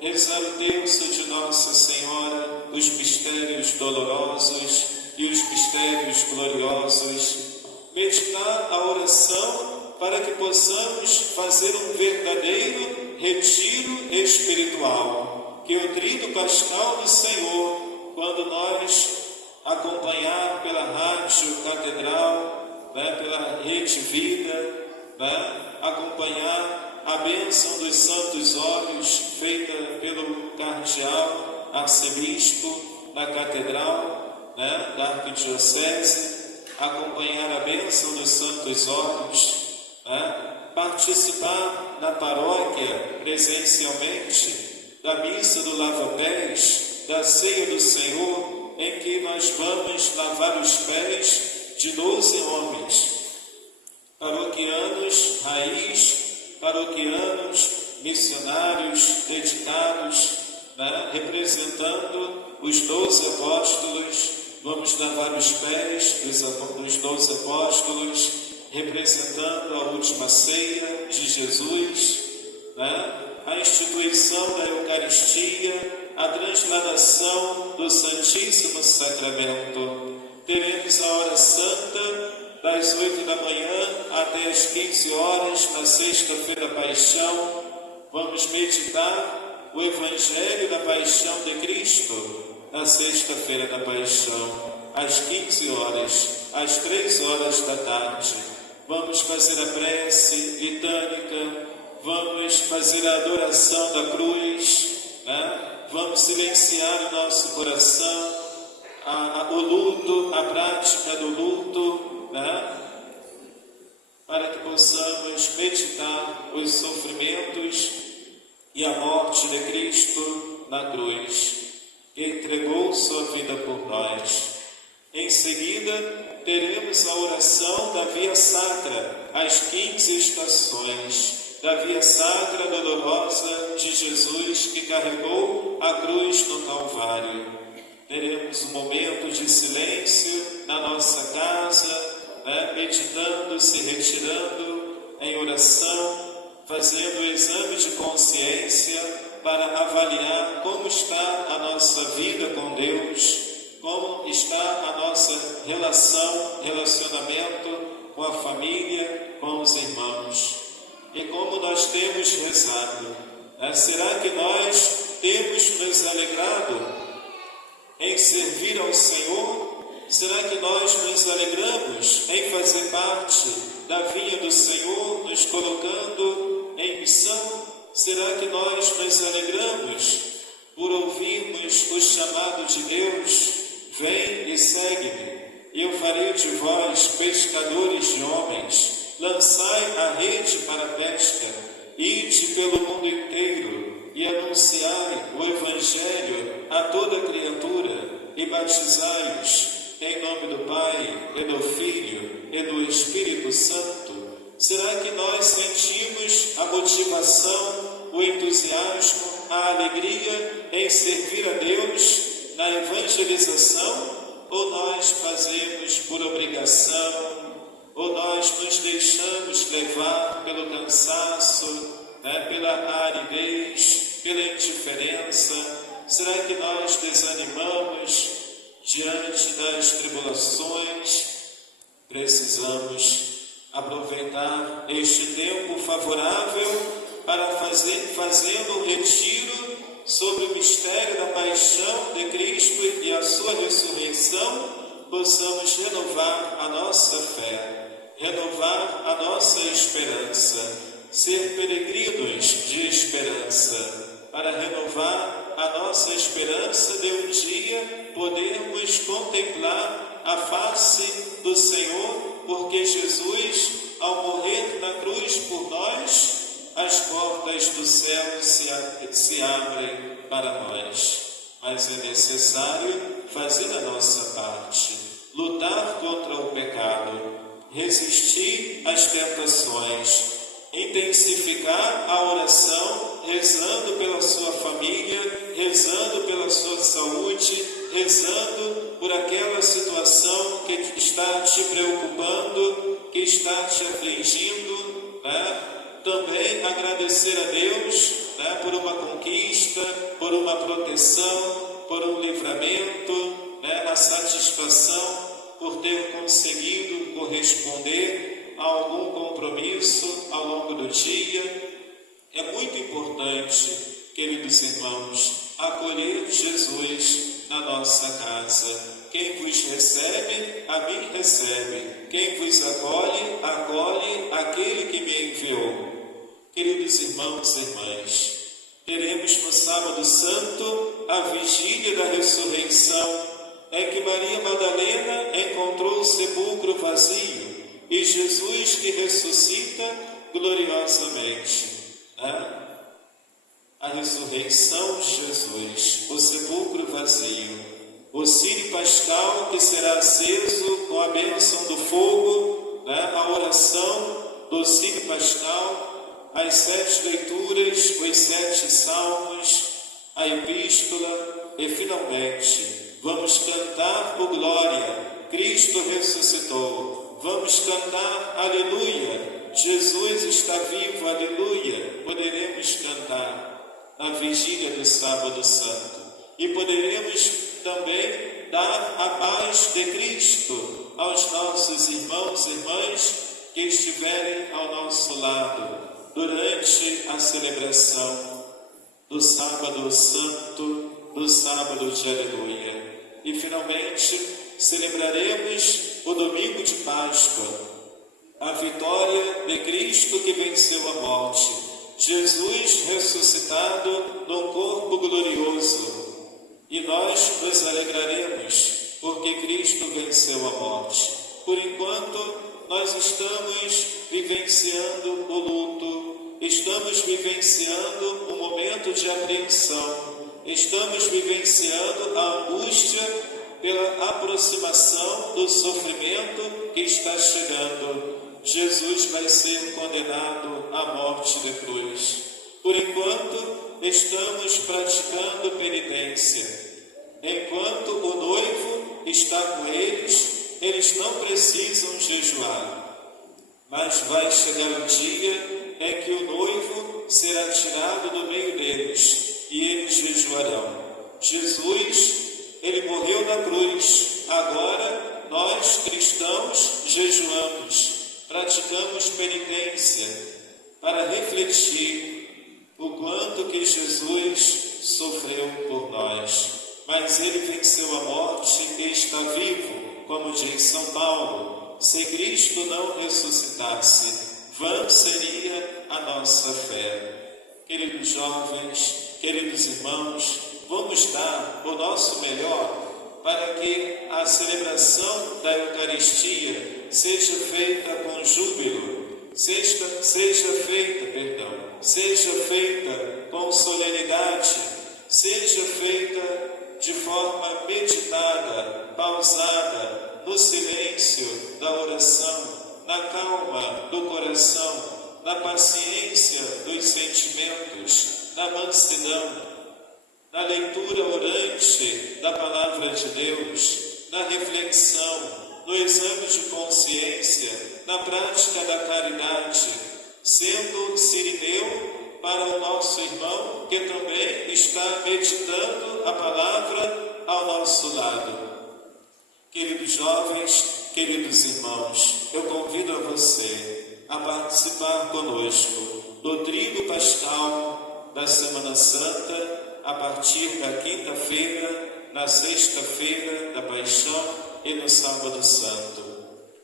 rezar o terço de Nossa Senhora, os mistérios dolorosos e os mistérios gloriosos, meditar a oração para que possamos fazer um verdadeiro retiro espiritual, que é o trido pascal do Senhor, quando nós acompanhar pela rádio catedral, pela Rede Vida, acompanhar a bênção dos santos óleos feita pelo cardeal arcebispo da catedral, da arquidiocese, acompanhar a bênção dos santos óleos, participar na paróquia presencialmente da missa do lava-pés, da ceia do Senhor, em que nós vamos lavar os pés de 12 homens, paroquianos raiz, paroquianos missionários dedicados, representando os 12 apóstolos. Vamos lavar os pés dos 12 apóstolos, representando a última ceia de Jesus, a instituição da Eucaristia, a transladação do Santíssimo Sacramento das 8 da manhã até as 15 horas, na sexta-feira da Paixão, vamos meditar o Evangelho da Paixão de Cristo, na sexta-feira da Paixão, às 15 horas, às 3 horas da tarde. Vamos fazer a prece litânica, vamos fazer a adoração da cruz, né? Vamos silenciar o nosso coração, o luto, a prática do luto, né? Para que possamos meditar os sofrimentos e a morte de Cristo na cruz, que entregou sua vida por nós. Em seguida, teremos a oração da Via Sacra, as 15 estações da Via Sacra dolorosa de Jesus que carregou a cruz no Calvário. Teremos um momento de silêncio na nossa casa, né, meditando, se retirando em oração, fazendo o exame de consciência para avaliar como está a nossa vida com Deus, como está a nossa relacionamento com a família, com os irmãos, e como nós temos rezado. Será que nós temos nos alegrado em servir ao Senhor? Será que nós nos alegramos em fazer parte da vinha do Senhor, nos colocando em missão? Será que nós nos alegramos por ouvirmos o chamado de Deus? Vem e segue-me, e eu farei de vós pescadores de homens. Lançai a rede para a pesca, ide pelo mundo inteiro e anunciai o Evangelho a toda criatura e batizai-os em nome do Pai, e do Filho, e do Espírito Santo. Será que nós sentimos a motivação, o entusiasmo, a alegria em servir a Deus na evangelização? Ou nós fazemos por obrigação? Ou nós nos deixamos levar pelo cansaço, pela aridez, pela indiferença? Será que nós desanimamos diante das tribulações? Precisamos aproveitar este tempo favorável para fazendo um retiro sobre o mistério da paixão de Cristo e a sua ressurreição, possamos renovar a nossa fé, renovar a nossa esperança, ser peregrinos de esperança, para renovar a nossa esperança de um dia podermos contemplar a face do Senhor, porque Jesus, ao morrer na cruz por nós, as portas do céu se abrem para nós. Mas é necessário fazer a nossa parte, lutar contra o pecado, resistir às tentações, intensificar a oração, rezando pela sua família, rezando pela sua saúde, rezando por aquela situação que está te preocupando, que está te afligindo, Também agradecer a Deus, por uma conquista, por uma proteção, por um livramento, a satisfação por ter conseguido corresponder a algum compromisso ao longo do dia. É muito importante, queridos irmãos, acolher Jesus na nossa casa. Quem vos recebe, a mim recebe. Quem vos acolhe, acolhe aquele que me enviou. Queridos irmãos e irmãs, teremos no Sábado Santo a vigília da ressurreição, em que Maria Madalena encontrou o sepulcro vazio e Jesus que ressuscita gloriosamente. A ressurreição de Jesus, o sepulcro vazio, o círio pascal que será aceso com a bênção do fogo, a oração do círio pascal, as 7 leituras, os 7 salmos, a epístola e, finalmente, vamos cantar por glória, Cristo ressuscitou. Vamos cantar aleluia, Jesus está vivo, aleluia. Poderemos cantar na vigília do Sábado Santo. E poderemos também dar a paz de Cristo, aos nossos irmãos e irmãs que estiverem ao nosso lado durante a celebração do Sábado Santo, do Sábado de Aleluia. E finalmente celebraremos o Domingo de Páscoa, a vitória de Cristo que venceu a morte, Jesus ressuscitado num corpo glorioso. E nós nos alegraremos porque Cristo venceu a morte. Por enquanto, nós estamos vivenciando o luto, estamos vivenciando um momento de apreensão, estamos vivenciando a angústia pela aproximação do sofrimento que está chegando. Jesus vai ser condenado à morte de cruz. Por enquanto, estamos praticando penitência. Enquanto o noivo está com eles não precisam jejuar. Mas vai chegar o dia em que o noivo será tirado do meio deles e eles jejuarão. Jesus, ele morreu na cruz. Agora, nós cristãos jejuamos, praticamos penitência para refletir o quanto que Jesus sofreu por nós. Mas ele venceu a morte e está vivo, como diz São Paulo. Se Cristo não ressuscitasse, vã seria a nossa fé. Queridos jovens, queridos irmãos, vamos dar o nosso melhor para que a celebração da Eucaristia seja feita com júbilo, seja feita com solenidade, seja feita de forma meditada, pausada, no silêncio da oração, na calma do coração, na paciência dos sentimentos, na mansidão, na leitura orante da Palavra de Deus, na reflexão, no exame de consciência, na prática da caridade, sendo sirineu para o nosso irmão que também está meditando a palavra ao nosso lado. Queridos jovens, queridos irmãos, eu convido a você a participar conosco do Tríduo Pascal da Semana Santa, a partir da quinta-feira, na sexta-feira da Paixão e no Sábado Santo,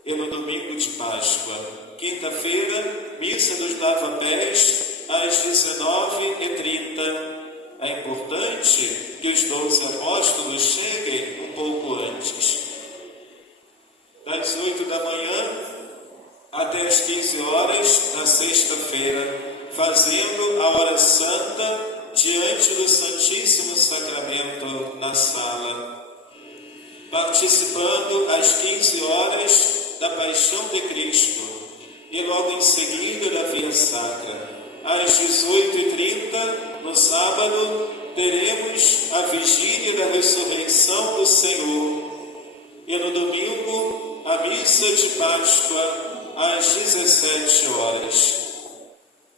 e no Domingo de Páscoa. Quinta-feira, Missa dos Lava-Pés, às 19h30. É importante que os 12 apóstolos cheguem um pouco antes. Das 8 da manhã até as 15 horas, na sexta-feira, fazendo a hora santa diante do Santíssimo Sacramento na sala. Participando às 15 horas da Paixão de Cristo e logo em seguida da Via Sacra. Às 18h30, no sábado, teremos a vigília da ressurreição do Senhor. E no domingo, a missa de Páscoa, às 17 horas.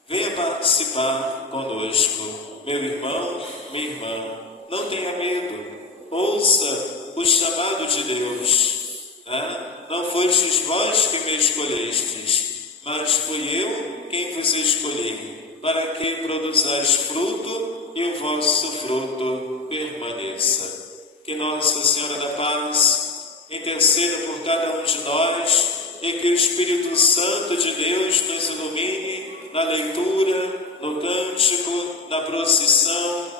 Venha participar conosco, meu irmão, minha irmã. Não tenha medo. Ouça o chamado de Deus. Não fostes vós que me escolhestes, mas fui eu quem vos escolhi, para que produzais fruto e o vosso fruto permaneça. Que Nossa Senhora da Paz interceda por cada um de nós e que o Espírito Santo de Deus nos ilumine na leitura, no cântico, na procissão,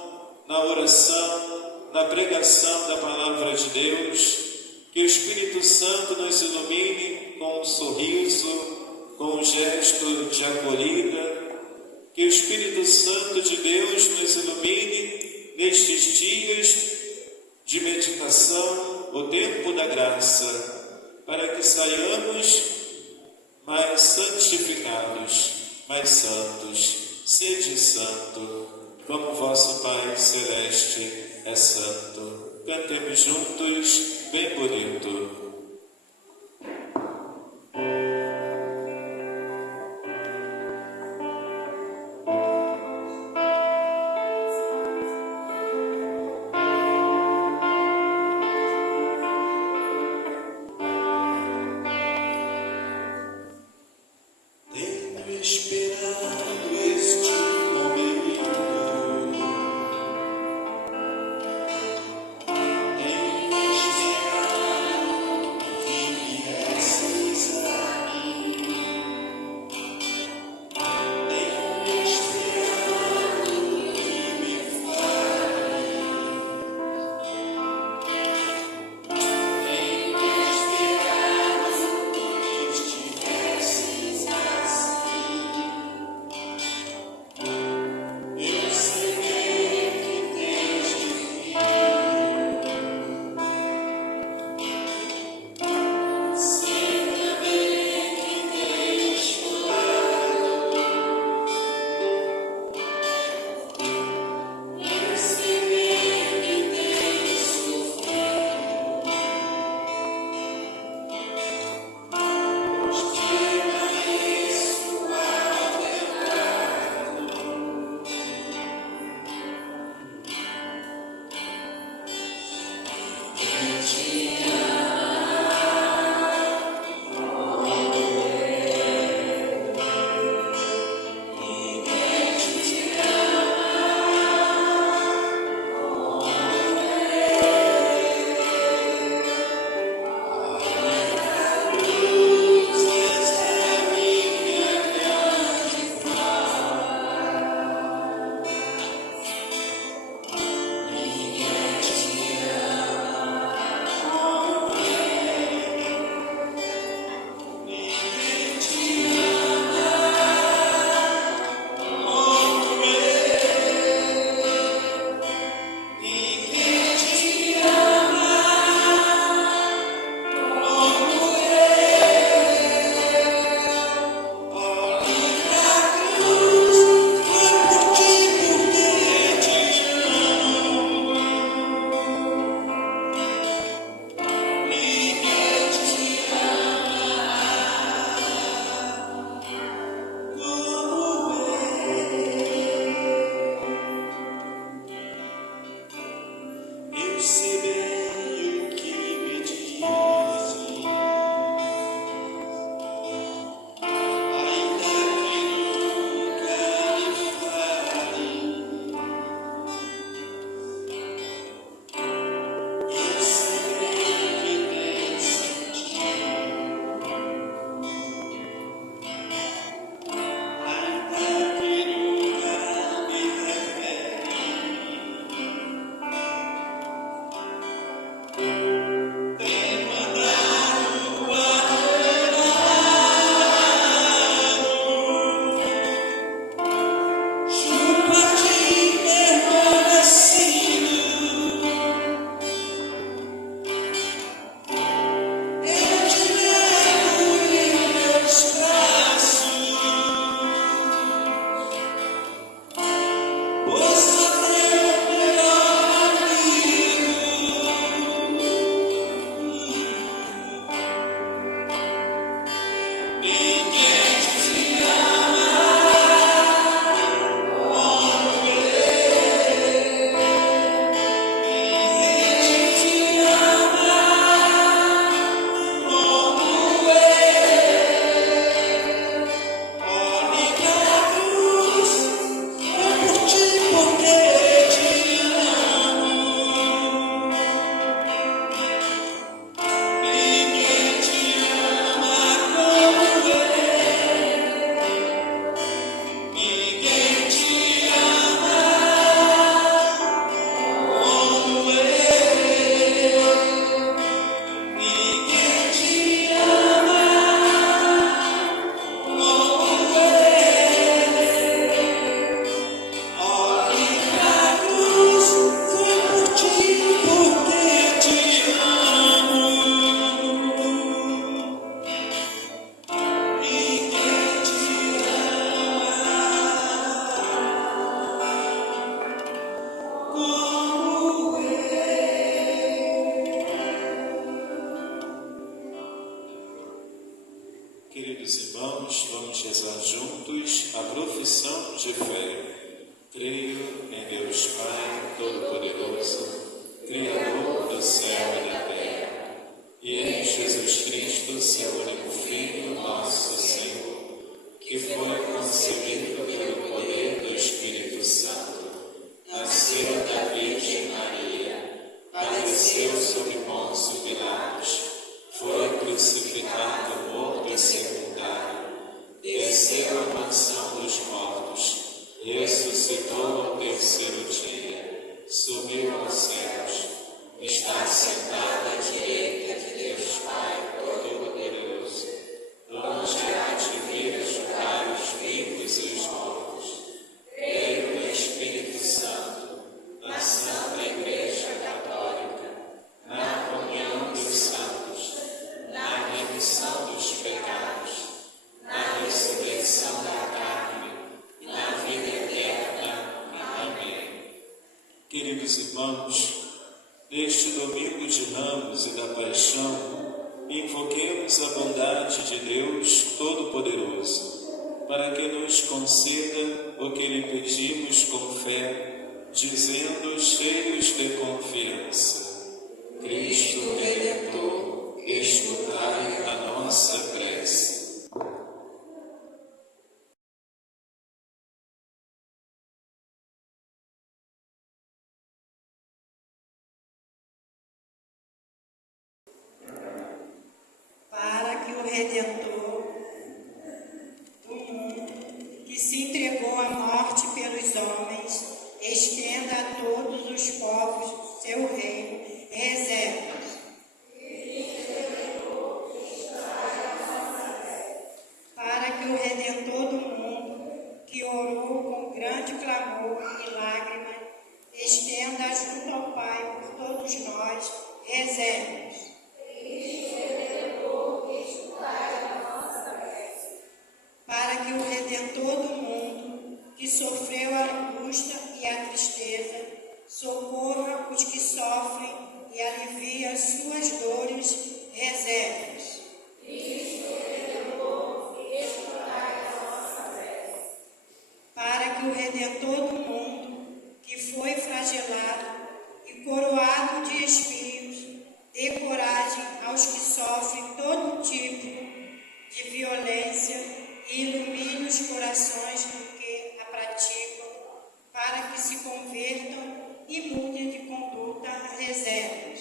na oração, na pregação da Palavra de Deus. Que o Espírito Santo nos ilumine com um sorriso, com um gesto de acolhida. Que o Espírito Santo de Deus nos ilumine nestes dias de meditação, o tempo da graça, para que saiamos mais santificados, mais santos. Sede santo, como vosso Pai Celeste é santo. Cantemos juntos, bem bonito. esperado este momento. Tenho esperado que viesses a mim. Tenho esperado que me fale. Tenho esperado que estivesses assim. Eu sei que tens de vir. Sei também que tens chorado. Eu sei que tens sofrido. Pois permaneço ao teu lado. Quem te Eu sei bem o que me dizes, ainda que nunca me fale. Eu sei bem que tens sentido, ainda que nunca me revele. Tem mandado junto a ti permanecido. Eu te levo em meus braços, pois sou teu melhor amigo. Ninguém te ama como eu. Ninguém te ama como eu. Olhe pra cruz, foi por ti porque te amo. Ninguém te ama como eu. Ninguém te ama como eu. Ninguém te ama como eu. Olhe pra cruz, foi por ti porque te amo. Ninguém te como eu. Queridos irmãos, vamos rezar juntos a profissão de fé. Creio em Deus Pai Todo-Poderoso, Criador do céu e da terra, e em Jesus Cristo, seu único Filho, nosso Senhor, que foi compaixão, invoquemos a bondade de Deus Todo-Poderoso, para que nos conceda o que lhe pedimos com fé, dizendo cheios de confiança: Cristo Redentor, escutai a nossa prece. Para que o Redentor do mundo, que se entregou à morte pelos homens, estenda a todos os povos seu reino e reservas. Para que o Redentor do mundo, que orou com grande clamor e lágrima, estenda junto ao Pai por todos nós, reservas. Para que o Redentor do mundo, que sofreu a angústia e a tristeza, socorra os que sofrem e alivie as suas dores, reservas. Para que o Redentor do mundo, que foi flagelado e coroado de espinhos, dê coragem aos que sofrem todo tipo de violência e ilumine os corações do que a praticam, para que se convertam e mudem de conduta a reservas.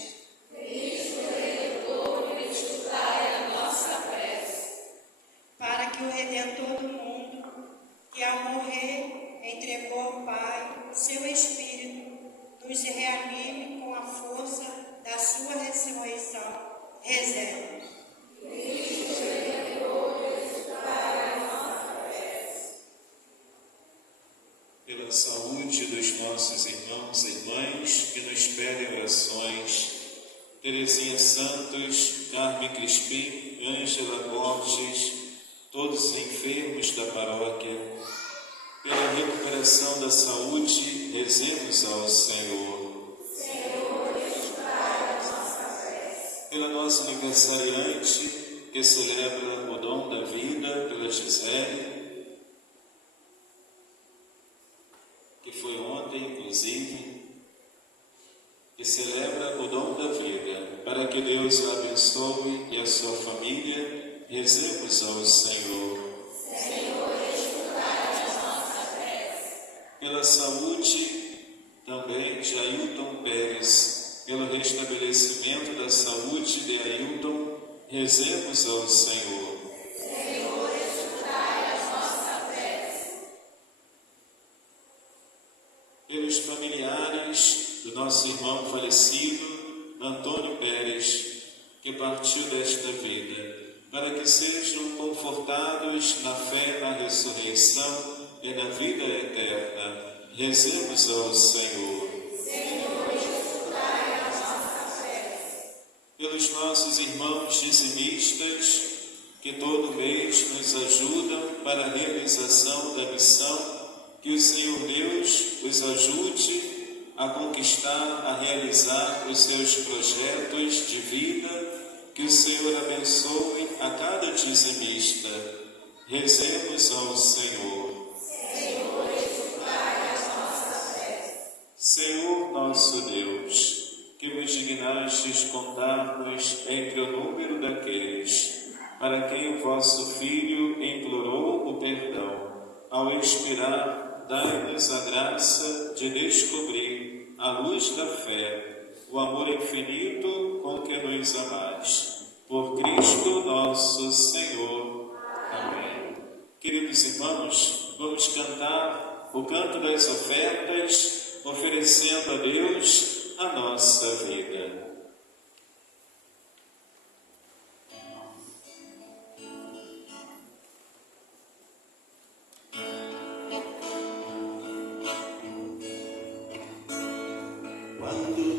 Cristo Redentor, escutai a nossa prece. Para que o Redentor do mundo, que ao morrer entregou ao Pai o seu Espírito, nos reanime com a força da sua ressurreição, reservas. Pela saúde dos nossos irmãos e irmãs que nos pedem orações, Terezinha Santos, Carmen Crispim, Ângela Borges, todos os enfermos da paróquia, pela recuperação da saúde, rezemos ao Senhor. Pela nossa aniversariante, que celebra o dom da vida, pela Gisele, que foi ontem, inclusive, que celebra o dom da vida, para que Deus a abençoe e a sua família, rezemos ao Senhor. Pela saúde, também de Ailton Pérez, pelo restabelecimento da saúde de Ailton, rezemos ao Senhor. Pelos familiares do nosso irmão falecido, Antônio Pérez, que partiu desta vida, para que sejam confortados na fé na ressurreição e na vida eterna, rezemos ao Senhor. Pelos nossos irmãos dizimistas, que todo mês nos ajudam para a realização da missão, que o Senhor Deus os ajude a conquistar, a realizar os seus projetos de vida, que o Senhor abençoe a cada dizimista. Rezemos ao Senhor. Senhor nosso Deus, que vos dignastes contar-nos entre o número daqueles para quem o vosso Filho implorou o perdão, ao expirar, dai-nos a graça de descobrir, à luz da fé, o amor infinito com que nos amais. Por Cristo nosso Senhor. Amém. Queridos irmãos, vamos cantar o canto das ofertas, oferecendo a Deus a nossa vida. Amém.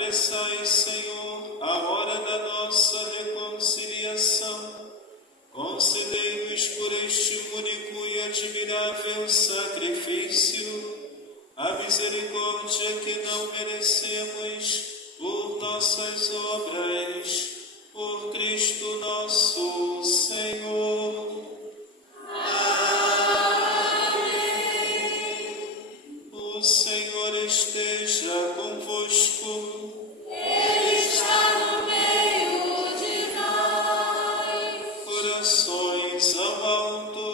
Apressai, Senhor, a hora da nossa reconciliação. Concedei-nos por este único e admirável sacrifício a misericórdia que não merecemos por nossas obras, por Cristo nosso Senhor. Amém. O Senhor esteja convosco. Ele está no meio de nós. Corações ao alto.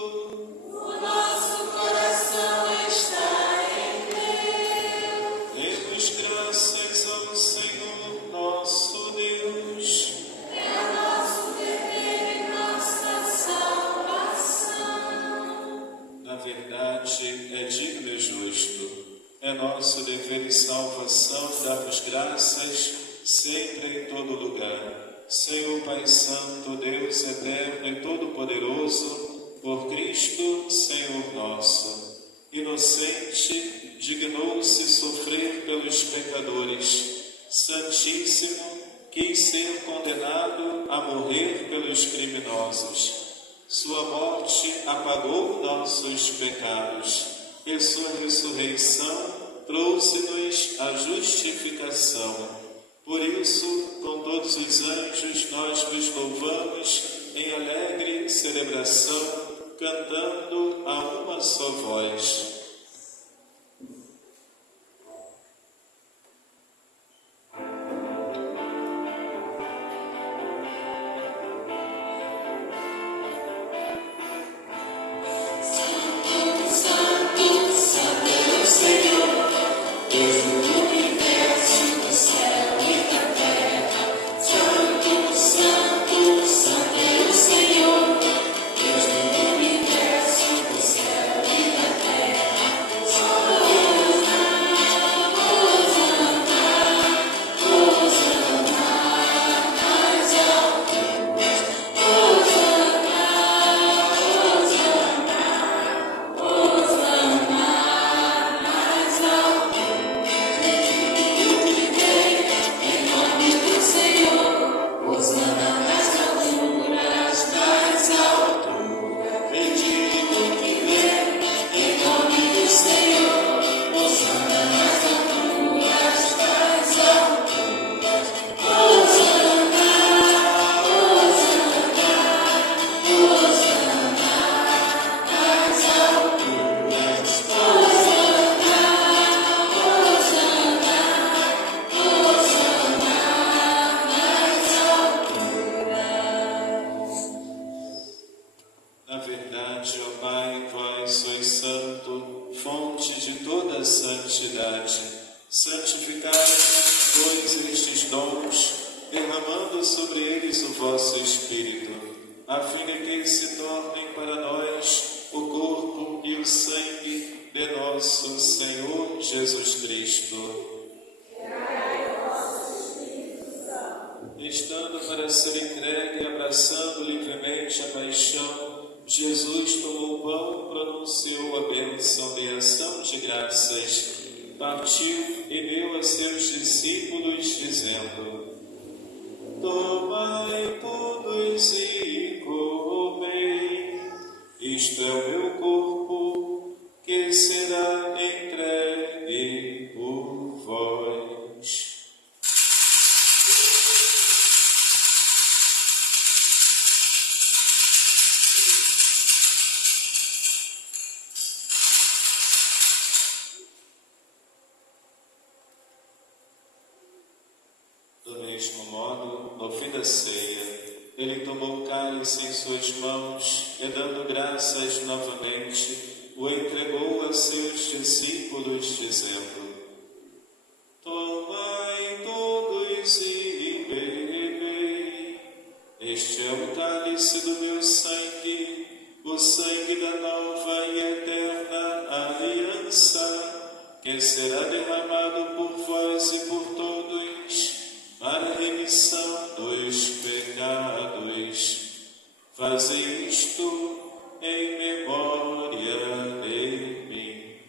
O nosso coração está em Deus. Demos graças ao Senhor nosso Deus. É nosso dever e nossa salvação. Na verdade, é digno e justo. É nosso dever e salvação darmos graças sempre e em todo lugar. Senhor Pai Santo, Deus eterno e todo-poderoso, por Cristo, Senhor nosso. Inocente, dignou-se sofrer pelos pecadores. Santíssimo, quis ser condenado a morrer pelos criminosos. Sua morte apagou nossos pecados. E sua ressurreição trouxe-nos a justificação. Por isso, com todos os anjos, nós vos louvamos em alegre celebração, cantando a uma só voz. Senhor, Deus do universo, do céu e da terra. fonte de toda a santidade, santificai, pois, estes dons, derramando sobre eles o vosso Espírito, a fim de que se tornem para nós o corpo e o sangue de nosso Senhor Jesus Cristo. Estando para ser entregue e abraçando livremente a paixão, Jesus tomou o pão, pronunciou a bênção de ação de graças, partiu e deu a seus discípulos, dizendo: tomai todos e comei, isto é o meu corpo, que será entregue por vós. Do mesmo modo, no fim da ceia, ele tomou o cálice em suas mãos e, dando graças novamente, o entregou a seus discípulos, dizendo: tomai todos e bebei, este é o cálice do meu sangue, o sangue da nova e eterna aliança, que será derramado por vós e por todos, para a remissão dos pecados. Fazei isto em memória de mim.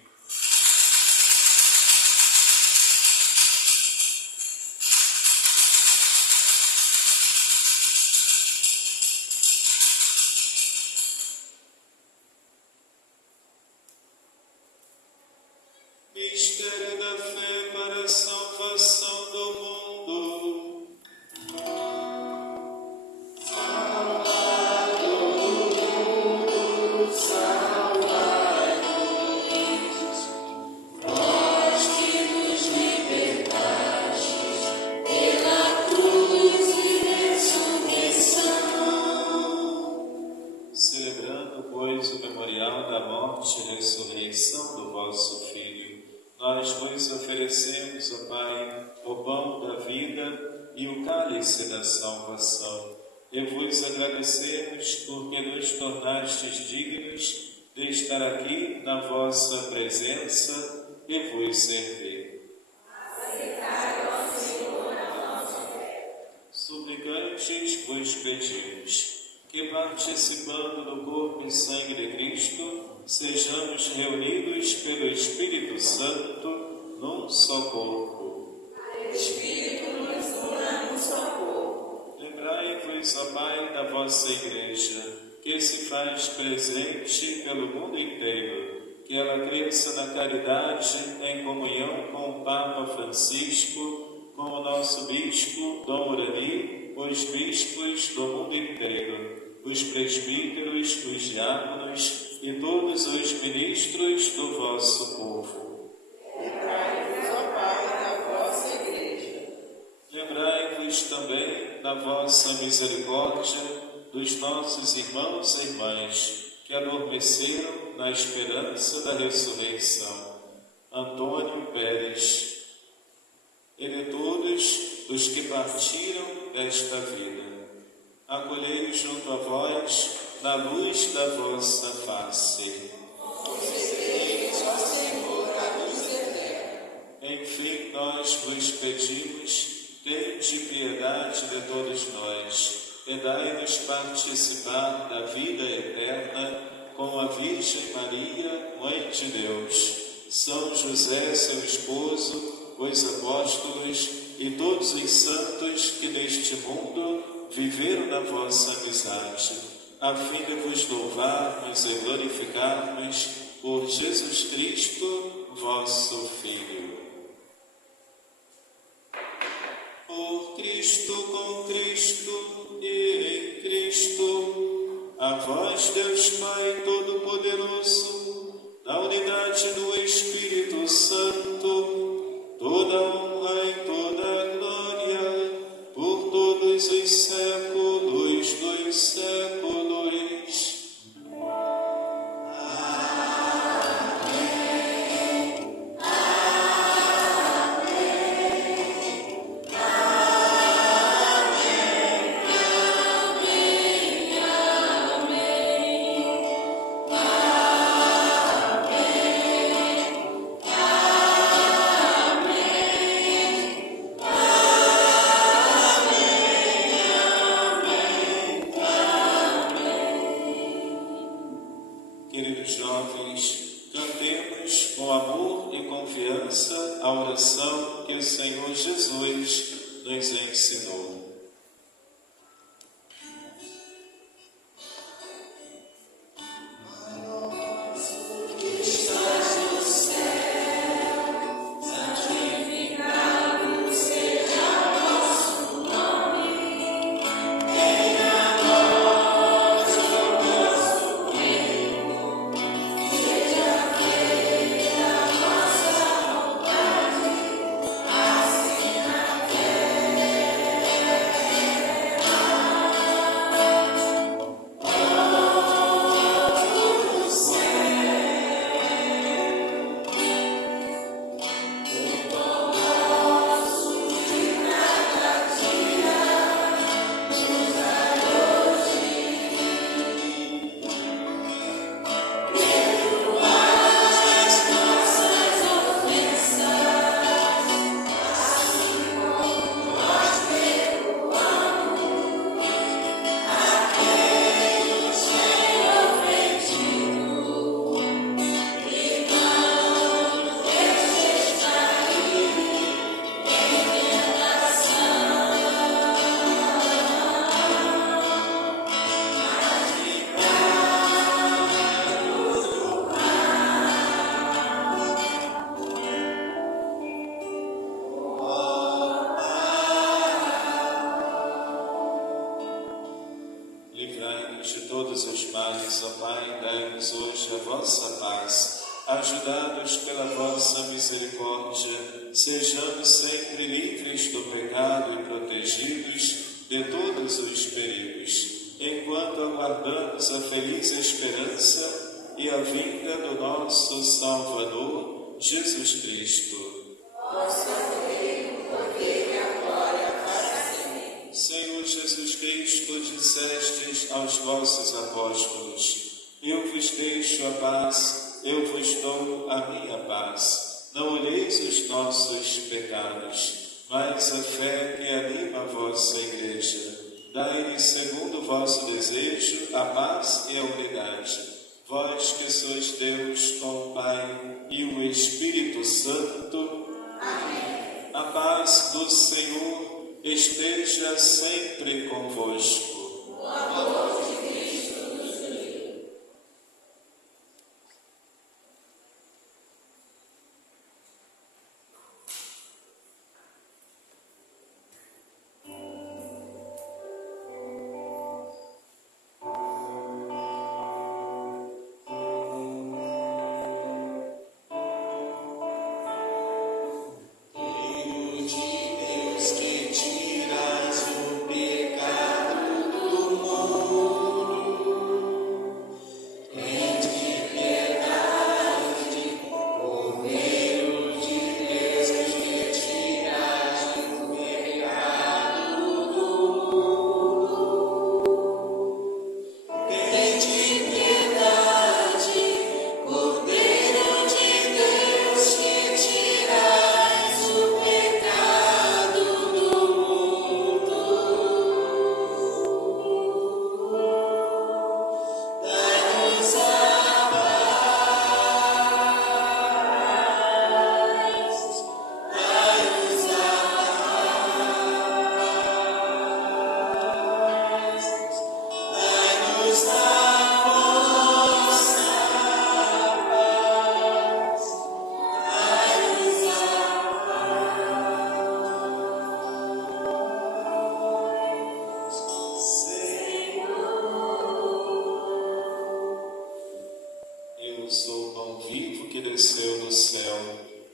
Mistério da fé para a salvação do mundo. Celebrando, pois, o memorial da morte e ressurreição do vosso Filho, nós vos oferecemos, ó Pai, o pão da vida e o cálice da salvação, e vos agradecemos porque nos tornastes dignos de estar aqui na vossa presença e vos servir. Suplicantes vos pedimos que, participando do corpo e sangue de Cristo, sejamos reunidos pelo Espírito Santo num só corpo. Espírito nos una num só corpo. Lembrai-vos, ó Pai, da vossa Igreja, que se faz presente pelo mundo inteiro, que ela cresça na caridade, em comunhão com o Papa Francisco, com o nosso Bispo, Dom Urani, os bispos do mundo inteiro, os presbíteros, os diáconos e todos os ministros do vosso povo. Lembrai-vos, ó Pai, da vossa Igreja. Lembrai-vos também da vossa misericórdia dos nossos irmãos e irmãs que adormeceram na esperança da ressurreição. Antônio Pérez, e de todos os que partiram desta vida. Acolhei junto a vós, na luz da vossa face. Concedei-nos, ó Senhor, a luz eterna. Enfim, nós vos pedimos, tende piedade de todos nós, e dai-nos participar da vida eterna com a Virgem Maria, Mãe de Deus, São José, seu esposo, os apóstolos e todos os santos que neste mundo viveram na vossa amizade, a fim de vos louvarmos e glorificarmos por Jesus Cristo, vosso Filho. Por Cristo, com Cristo e em Cristo, a vós, Deus Pai Todo-Poderoso, na unidade do Espírito Santo, toda honra e toda glória, por todos os séculos dos séculos. Amém. com amor e confiança a oração que o Senhor Jesus nos ensinou. Livrai-nos de todos os males, ó Pai, dai-nos hoje a vossa paz. Ajudados pela vossa misericórdia, sejamos sempre livres do pecado e protegidos de todos os perigos, enquanto aguardamos a feliz esperança e a vinda do nosso Salvador, Jesus Cristo. Senhor Jesus Cristo, dissestes aos vossos apóstolos: eu vos deixo a paz, eu vos dou a minha paz. Não olheis os nossos pecados, mas a fé que anima a vossa Igreja. Dai-lhe, segundo o vosso desejo, a paz e a unidade. Vós que sois Deus com o Pai e o Espírito Santo. Amém. A paz do Senhor esteja sempre convosco. O amor de Cristo nos uniu.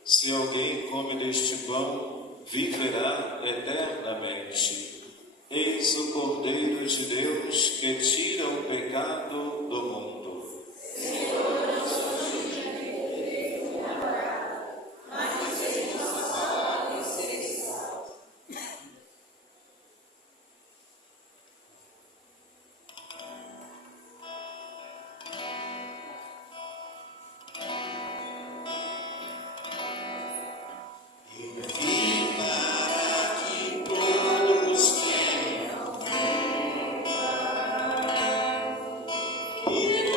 Se alguém come deste pão, viverá eternamente. Eis o Cordeiro de Deus que tira o pecado do mundo. E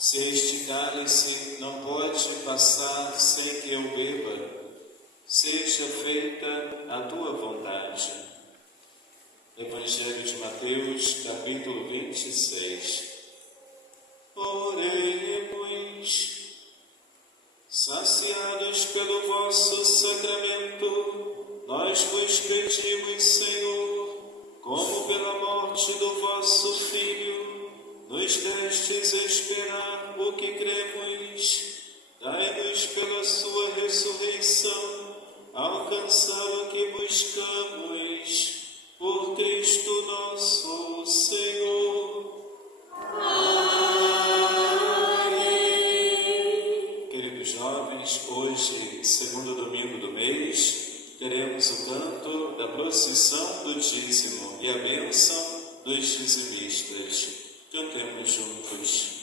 Se este cálice não pode passar sem que eu beba, seja feita a tua vontade. Evangelho de Mateus, capítulo 26. Oremos. Saciados pelo vosso sacramento, nós vos pedimos, Senhor, como pela morte do vosso Filho, nos destes esperar o que cremos, dai-nos pela sua ressurreição, alcançar o que buscamos, por Cristo nosso Senhor. Queridos jovens, hoje, segundo domingo do mês, teremos o canto da procissão do dízimo e a bênção dos dizimistas. Cantemos juntos.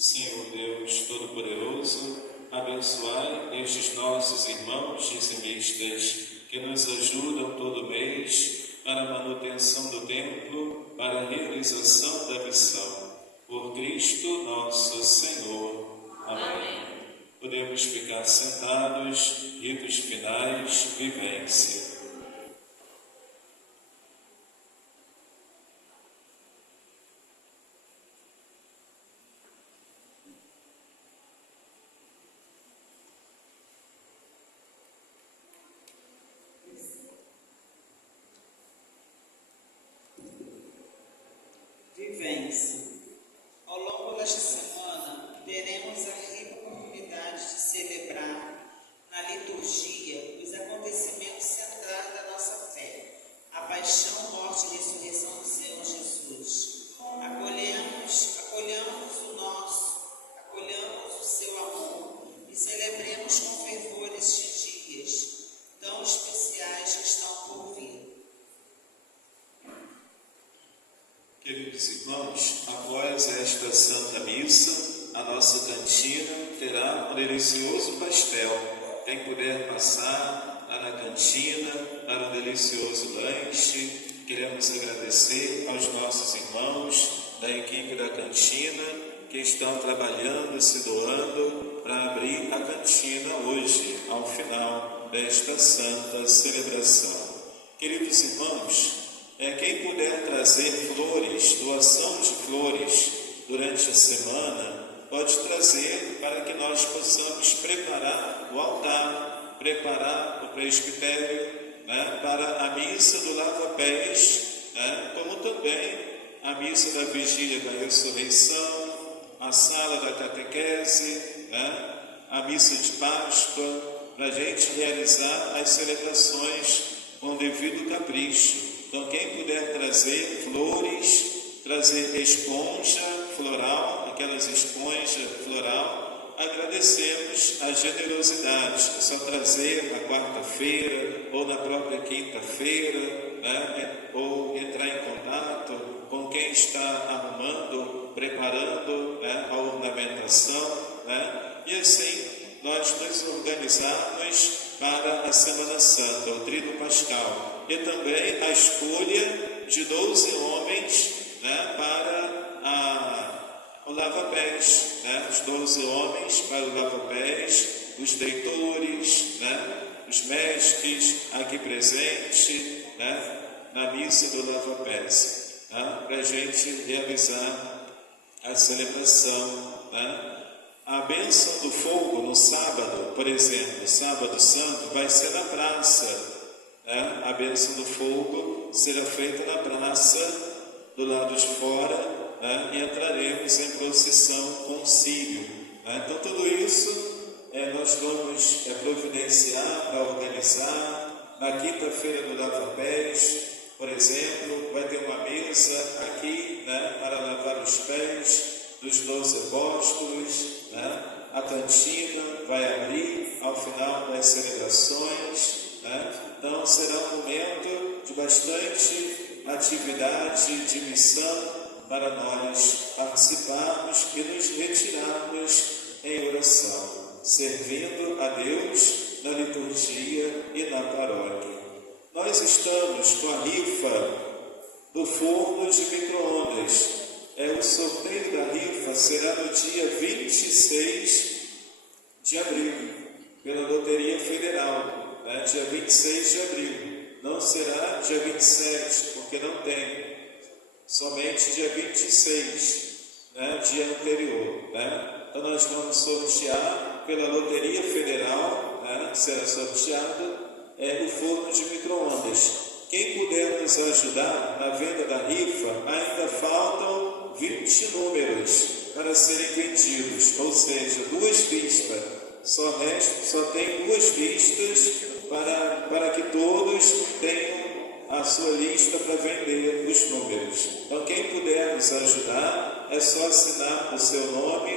Senhor Deus Todo-Poderoso, abençoai estes nossos irmãos dizimistas que nos ajudam todo mês para a manutenção do templo, para a realização da missão. Por Cristo nosso Senhor. Amém. Podemos ficar sentados, ritos finais, vivência. Vivência. Ao longo desta semana, teremos a rica oportunidade de celebrar na liturgia os acontecimentos centrais da nossa fé, a paixão, morte e ressurreição do Senhor Jesus. Acolhamos o seu amor e celebremos com fervor estes dias tão especiais que estão por vir. Queridos irmãos, após esta Santa Missa, a nossa cantina terá um delicioso pastel. Quem puder passar lá na cantina para um delicioso lanche, queremos agradecer aos nossos irmãos da equipe da cantina que estão trabalhando, se doando para abrir a cantina hoje, ao final. desta santa celebração. Queridos irmãos, quem puder trazer flores, doação de flores durante a semana, pode trazer para que nós possamos preparar o altar, preparar o presbitério, para a missa do lava-pés, como também a missa da vigília da ressurreição, a sala da catequese, a missa de Páscoa, para a gente realizar as celebrações com devido capricho. Então, quem puder trazer flores, trazer esponja floral, aquelas esponjas floral, agradecemos a generosidade. É só trazer na quarta-feira ou na própria quinta-feira, ou entrar em contato com quem está arrumando, preparando a ornamentação, e assim nós nos organizarmos para a Semana Santa, o Tríduo Pascal, e também a escolha de 12 homens para o lava-pés, os 12 homens para o lava-pés, os deitores, os mestres aqui presentes, na missa do lava-pés, para a gente realizar a celebração, A bênção do fogo no sábado, por exemplo, sábado santo, vai ser na praça. A bênção do fogo será feita na praça, do lado de fora, e entraremos em procissão com círio. Então, tudo isso nós vamos providenciar para organizar. Na quinta-feira do lava-pés, por exemplo, vai ter uma mesa aqui, para lavar os pés dos 12 apóstolos, a cantina vai abrir ao final das celebrações, então será um momento de bastante atividade, de missão, para nós participarmos e nos retirarmos em oração, servindo a Deus na liturgia e na paróquia. Nós estamos com a rifa do forno de micro-ondas. O sorteio da rifa será no dia 26 de abril, pela Loteria Federal, dia 26 de abril. Não será dia 27, porque não tem, somente dia 26, dia anterior. Então nós vamos sortear pela Loteria Federal, será sorteado o forno de micro-ondas. Quem puder nos ajudar na venda da rifa, ainda faltam 20 números para serem vendidos, ou seja, 2 listas. Só tem 2 listas para que todos tenham a sua lista para vender os números. Então, quem puder nos ajudar, é só assinar o seu nome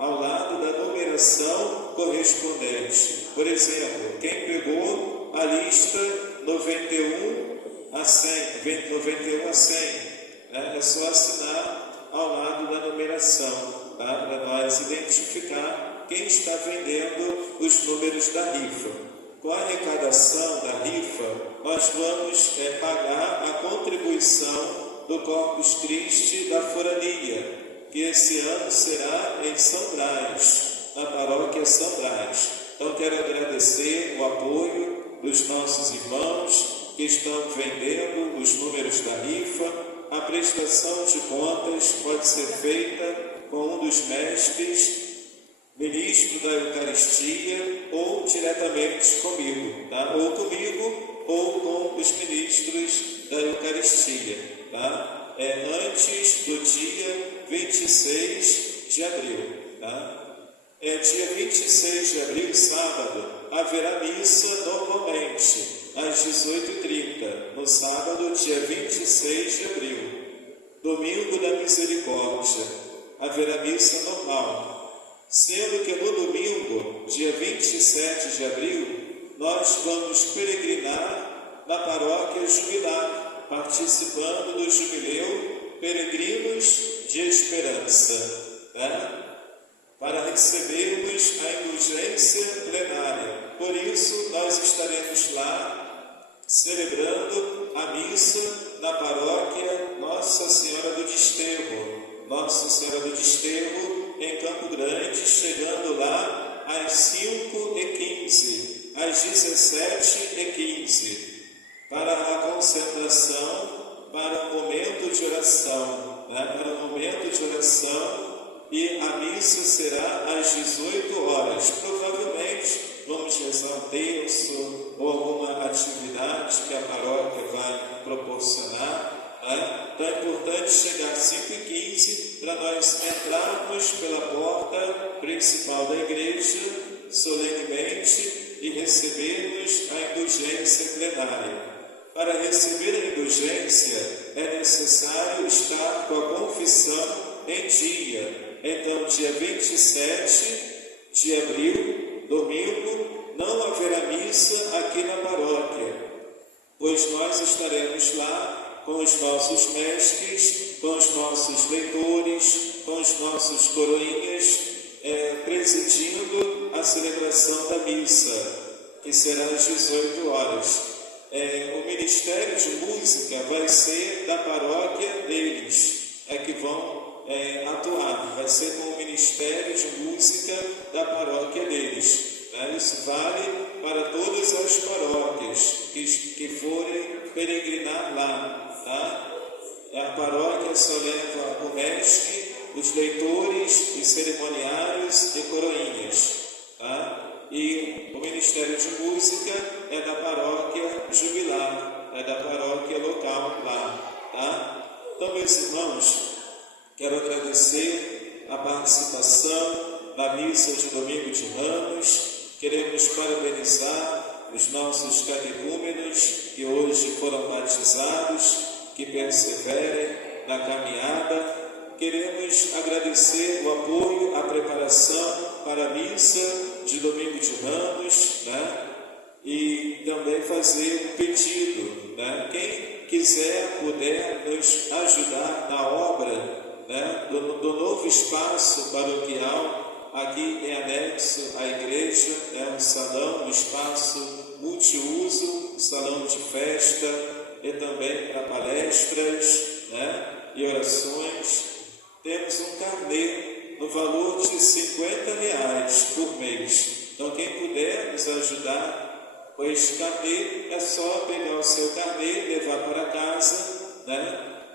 ao lado da numeração correspondente. Por exemplo, quem pegou a lista 91 a 100, 91 a 100, é só assinar ao lado da numeração, para nós identificar quem está vendendo os números da rifa. Com a arrecadação da rifa, nós vamos pagar a contribuição do Corpus Christi da Forania, que esse ano será em São Brás, na paróquia São Brás. Então, quero agradecer o apoio dos nossos irmãos que estão vendendo os números da rifa. A prestação de contas pode ser feita com um dos mestres, ministro da Eucaristia, ou diretamente comigo, ou comigo, ou com os ministros da Eucaristia, antes do dia 26 de abril, dia 26 de abril, sábado, haverá missa normalmente, às 18h30, no sábado, dia 26 de abril. Domingo da Misericórdia, haverá missa normal, sendo que no domingo, dia 27 de abril, nós vamos peregrinar na paróquia Jubilar, participando do jubileu Peregrinos de Esperança, para recebermos a indulgência plenária. Por isso, nós estaremos lá celebrando a missa na paróquia Nossa Senhora do Desterro, em Campo Grande, chegando lá às 5h15. Às às 17h15, para a concentração, para o momento de oração, para o momento de oração, e a missa será às 18 horas. Provavelmente vamos rezar um terço ou alguma atividade que a paróquia vai proporcionar. Então é importante chegar às 5h15 para nós entrarmos pela porta principal da igreja solenemente e recebermos a indulgência plenária. Para receber a indulgência é necessário estar com a confissão em dia. Então, dia 27 de abril, domingo, não haverá missa aqui na paróquia, pois nós estaremos lá com os nossos mestres, com os nossos leitores, com os nossos coroinhas, presidindo a celebração da missa, que será às 18 horas. O Ministério de Música vai ser da paróquia deles, que vão atuar, vai ser com o Ministério de Música da paróquia deles. Isso vale para todas as paróquias que forem peregrinar lá. A paróquia só leva o mestre, os leitores, os cerimoniários e coroinhas. E o Ministério de Música é da paróquia jubilar, é da paróquia local lá. Então, meus irmãos, quero agradecer a participação na missa de Domingo de Ramos. Queremos parabenizar os nossos catecúmenos que hoje foram batizados, que perseverem na caminhada. Queremos agradecer o apoio, a preparação para a missa de Domingo de Ramos, e também fazer um pedido. Quem quiser, puder nos ajudar na obra do novo espaço paroquial, aqui em anexo à igreja, um salão, um espaço multiuso, um salão de festa e também para palestras e orações. Temos um carnê no valor de R$50 por mês. Então, quem puder nos ajudar com este carnê, é só pegar o seu carnê, levar para casa,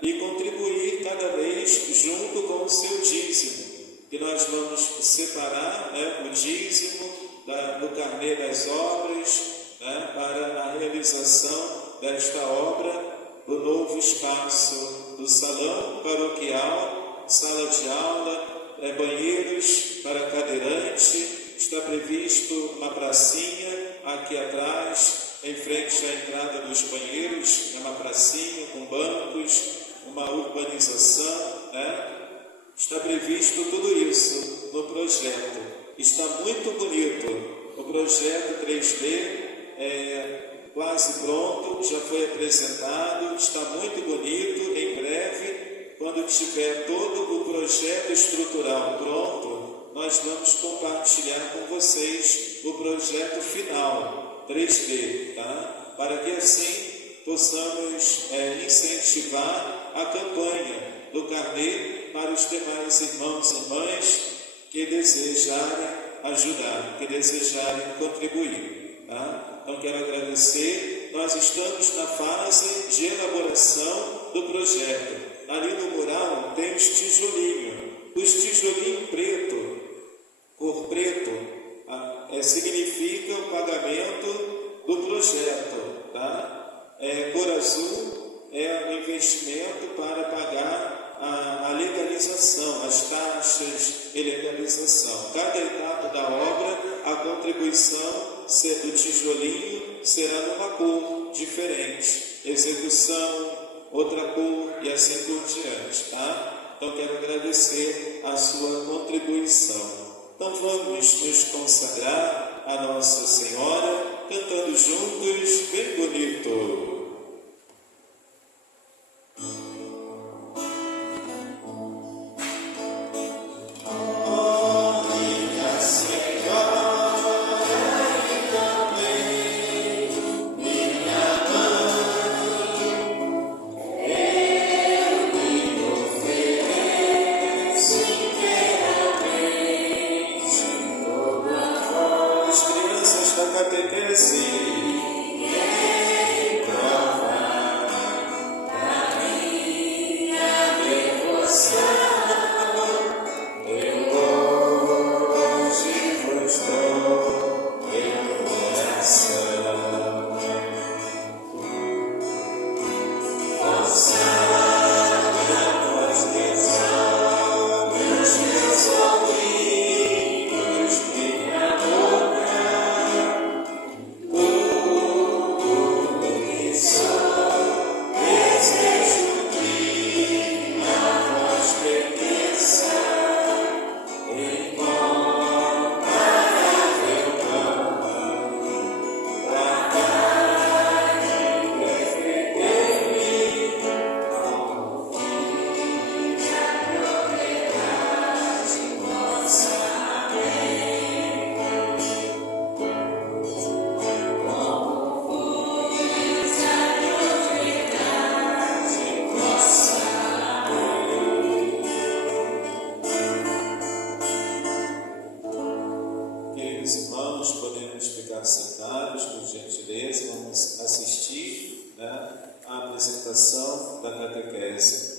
e contribuir cada vez junto com o seu dízimo, que nós vamos separar o dízimo do carnê das obras para a realização desta obra do novo espaço do salão paroquial, sala de aula, banheiros para cadeirante. Está previsto uma pracinha aqui atrás, em frente à entrada dos banheiros, uma pracinha com bancos, uma urbanização, Está previsto tudo isso no projeto. Está muito bonito. O projeto 3D quase pronto, já foi apresentado, está muito bonito. Em breve, quando tiver todo o projeto estrutural pronto, nós vamos compartilhar com vocês o projeto final 3D, para que assim possamos incentivar a campanha do carnê para os demais irmãos e irmãs que desejarem ajudar, que desejarem contribuir. Então, quero agradecer. Nós estamos na fase de elaboração do projeto. Ali no mural tem os tijolinhos. Os tijolinhos preto, cor preto, significa o pagamento do projeto. Cor azul é o investimento para pagar a legalização, as taxas e legalização. Cada etapa da obra, a contribuição do tijolinho será numa cor diferente. Execução, outra cor e assim por diante. Então, quero agradecer a sua contribuição. Então, vamos nos consagrar a Nossa Senhora, cantando juntos, bem bonito. Catequese queridos irmãos, podemos ficar sentados, por gentileza, vamos assistir, né, à apresentação da catequese.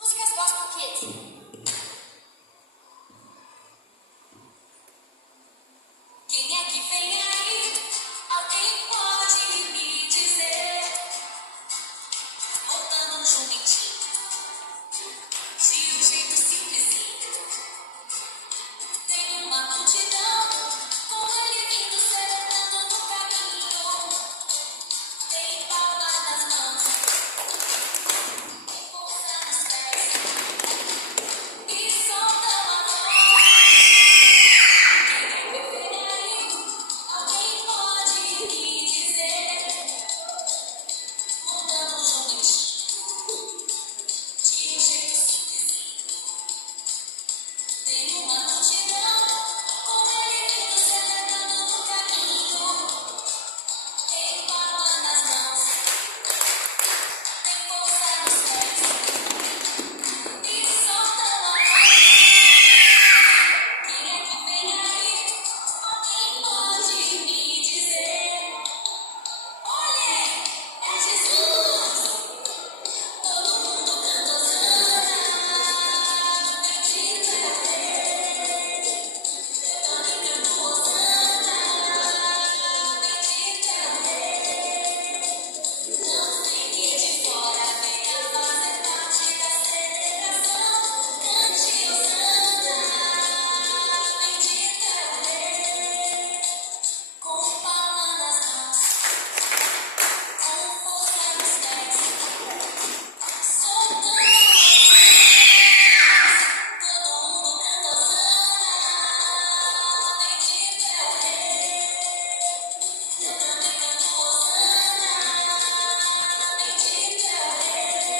Músicas Gospel Kids. Quem é que vem aí? Alguém pode me dizer? Montando um jumentinho de um jeito simplesinho. Tem uma multidão com ele vindo celebrando no caminho. Tem palma nas mãos, tem força nos pés e solta uma voz. Quem é que vem aí? Alguém pode me dizer? Montando um jumentinho de um jeito simplesinho. Tem uma multidão com ele vindo celebrando no caminho. Tem palma nas mãos, tem força nos pés e solta uma voz. Quem é que vem aí? Alguém pode me dizer? Olha, é Jesus! Todo mundo canta Hosana, bendito é Ele. Eu também canto Hosana, bendito é Ele. Não fique de fora, venha fazer parte da celebração. Cante Hosana, bendito é Ele. Com palma nas mãos, com força nos pés, soltando a voz. Todo mundo canta Hosana, bendito é Ele. Eu também canto Hosana, bendito é Ele.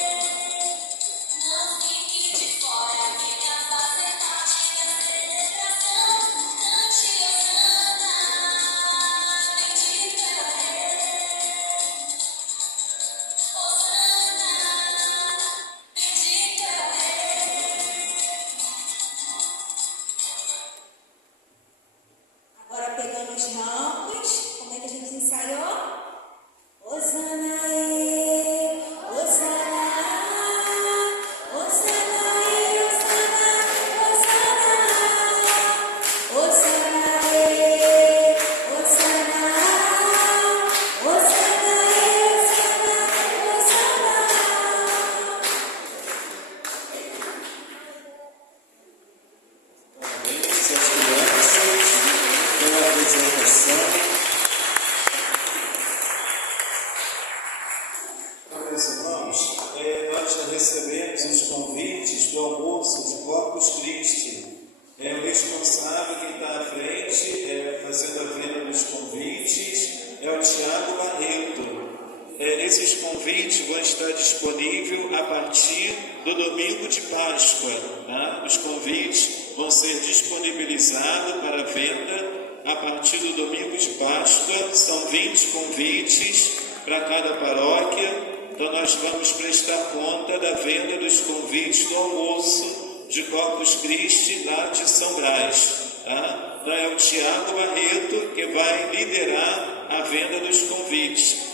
Não fique de fora, venha fazer parte da celebração. Cante Hosana, bendito é Ele. Hosana, bendito é Ele. Agora pegando os ramos, como é que a gente ensaiou? Hosana, ê, Hosana, Hosana, ê, Hosana, Hosana, Hosana, ê, Hosana, Hosana, ê, Hosana, Hosana. Parabéns às crianças pela apresentação. Meus irmãos, nós já recebemos os convites do almoço de Corpus Christi. O responsável, quem está à frente, fazendo a venda dos convites, é o Tiago Barreto. Esses convites vão estar disponíveis a partir do domingo de Páscoa. Tá? Os convites vão ser disponibilizados para venda a partir do domingo de Páscoa. São 20 convites para cada paróquia. Então nós vamos prestar conta da venda dos convites do almoço de Corpus Christi lá de São Brás. Tá? Então é o Tiago Barreto que vai liderar a venda dos convites.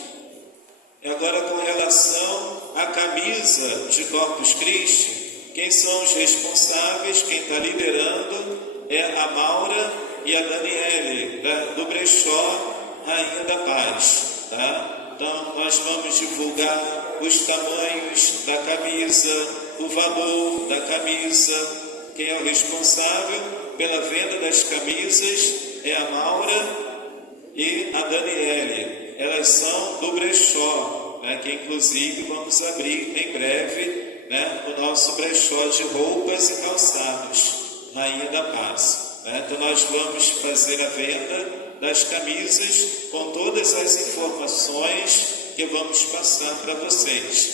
E agora, com relação à camisa de Corpus Christi, quem são os responsáveis, quem está liderando é a Maura e a Daniele, do Brechó, Rainha da Paz. Tá? Então, nós vamos divulgar os tamanhos da camisa, o valor da camisa. Quem é o responsável pela venda das camisas é a Maura e a Daniele. Elas são do Brechó, né, que inclusive vamos abrir em breve, né, o nosso brechó de roupas e calçados, Rainha da Paz. Né? Então nós vamos fazer a venda das camisas com todas as informações que vamos passar para vocês.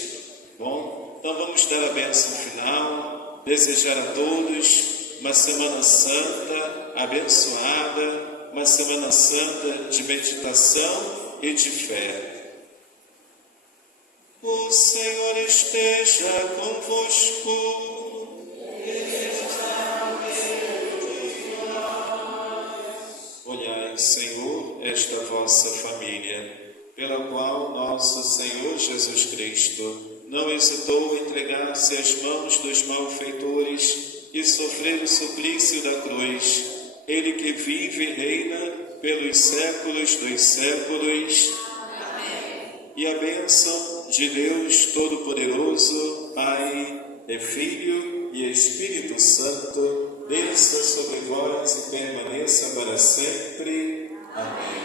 Bom, então vamos dar a bênção final, desejar a todos uma Semana Santa abençoada, uma Semana Santa de meditação e de fé. O Senhor esteja convosco. Olhai, Senhor, esta vossa família, pela qual nosso Senhor Jesus Cristo não hesitou em entregar-se às mãos dos malfeitores e sofrer o suplício da cruz. Ele que vive e reina pelos séculos dos séculos. Amém. E a bênção de Deus Todo-Poderoso, Pai, e Filho e Espírito Santo, desça sobre vós e permaneça para sempre. Amém.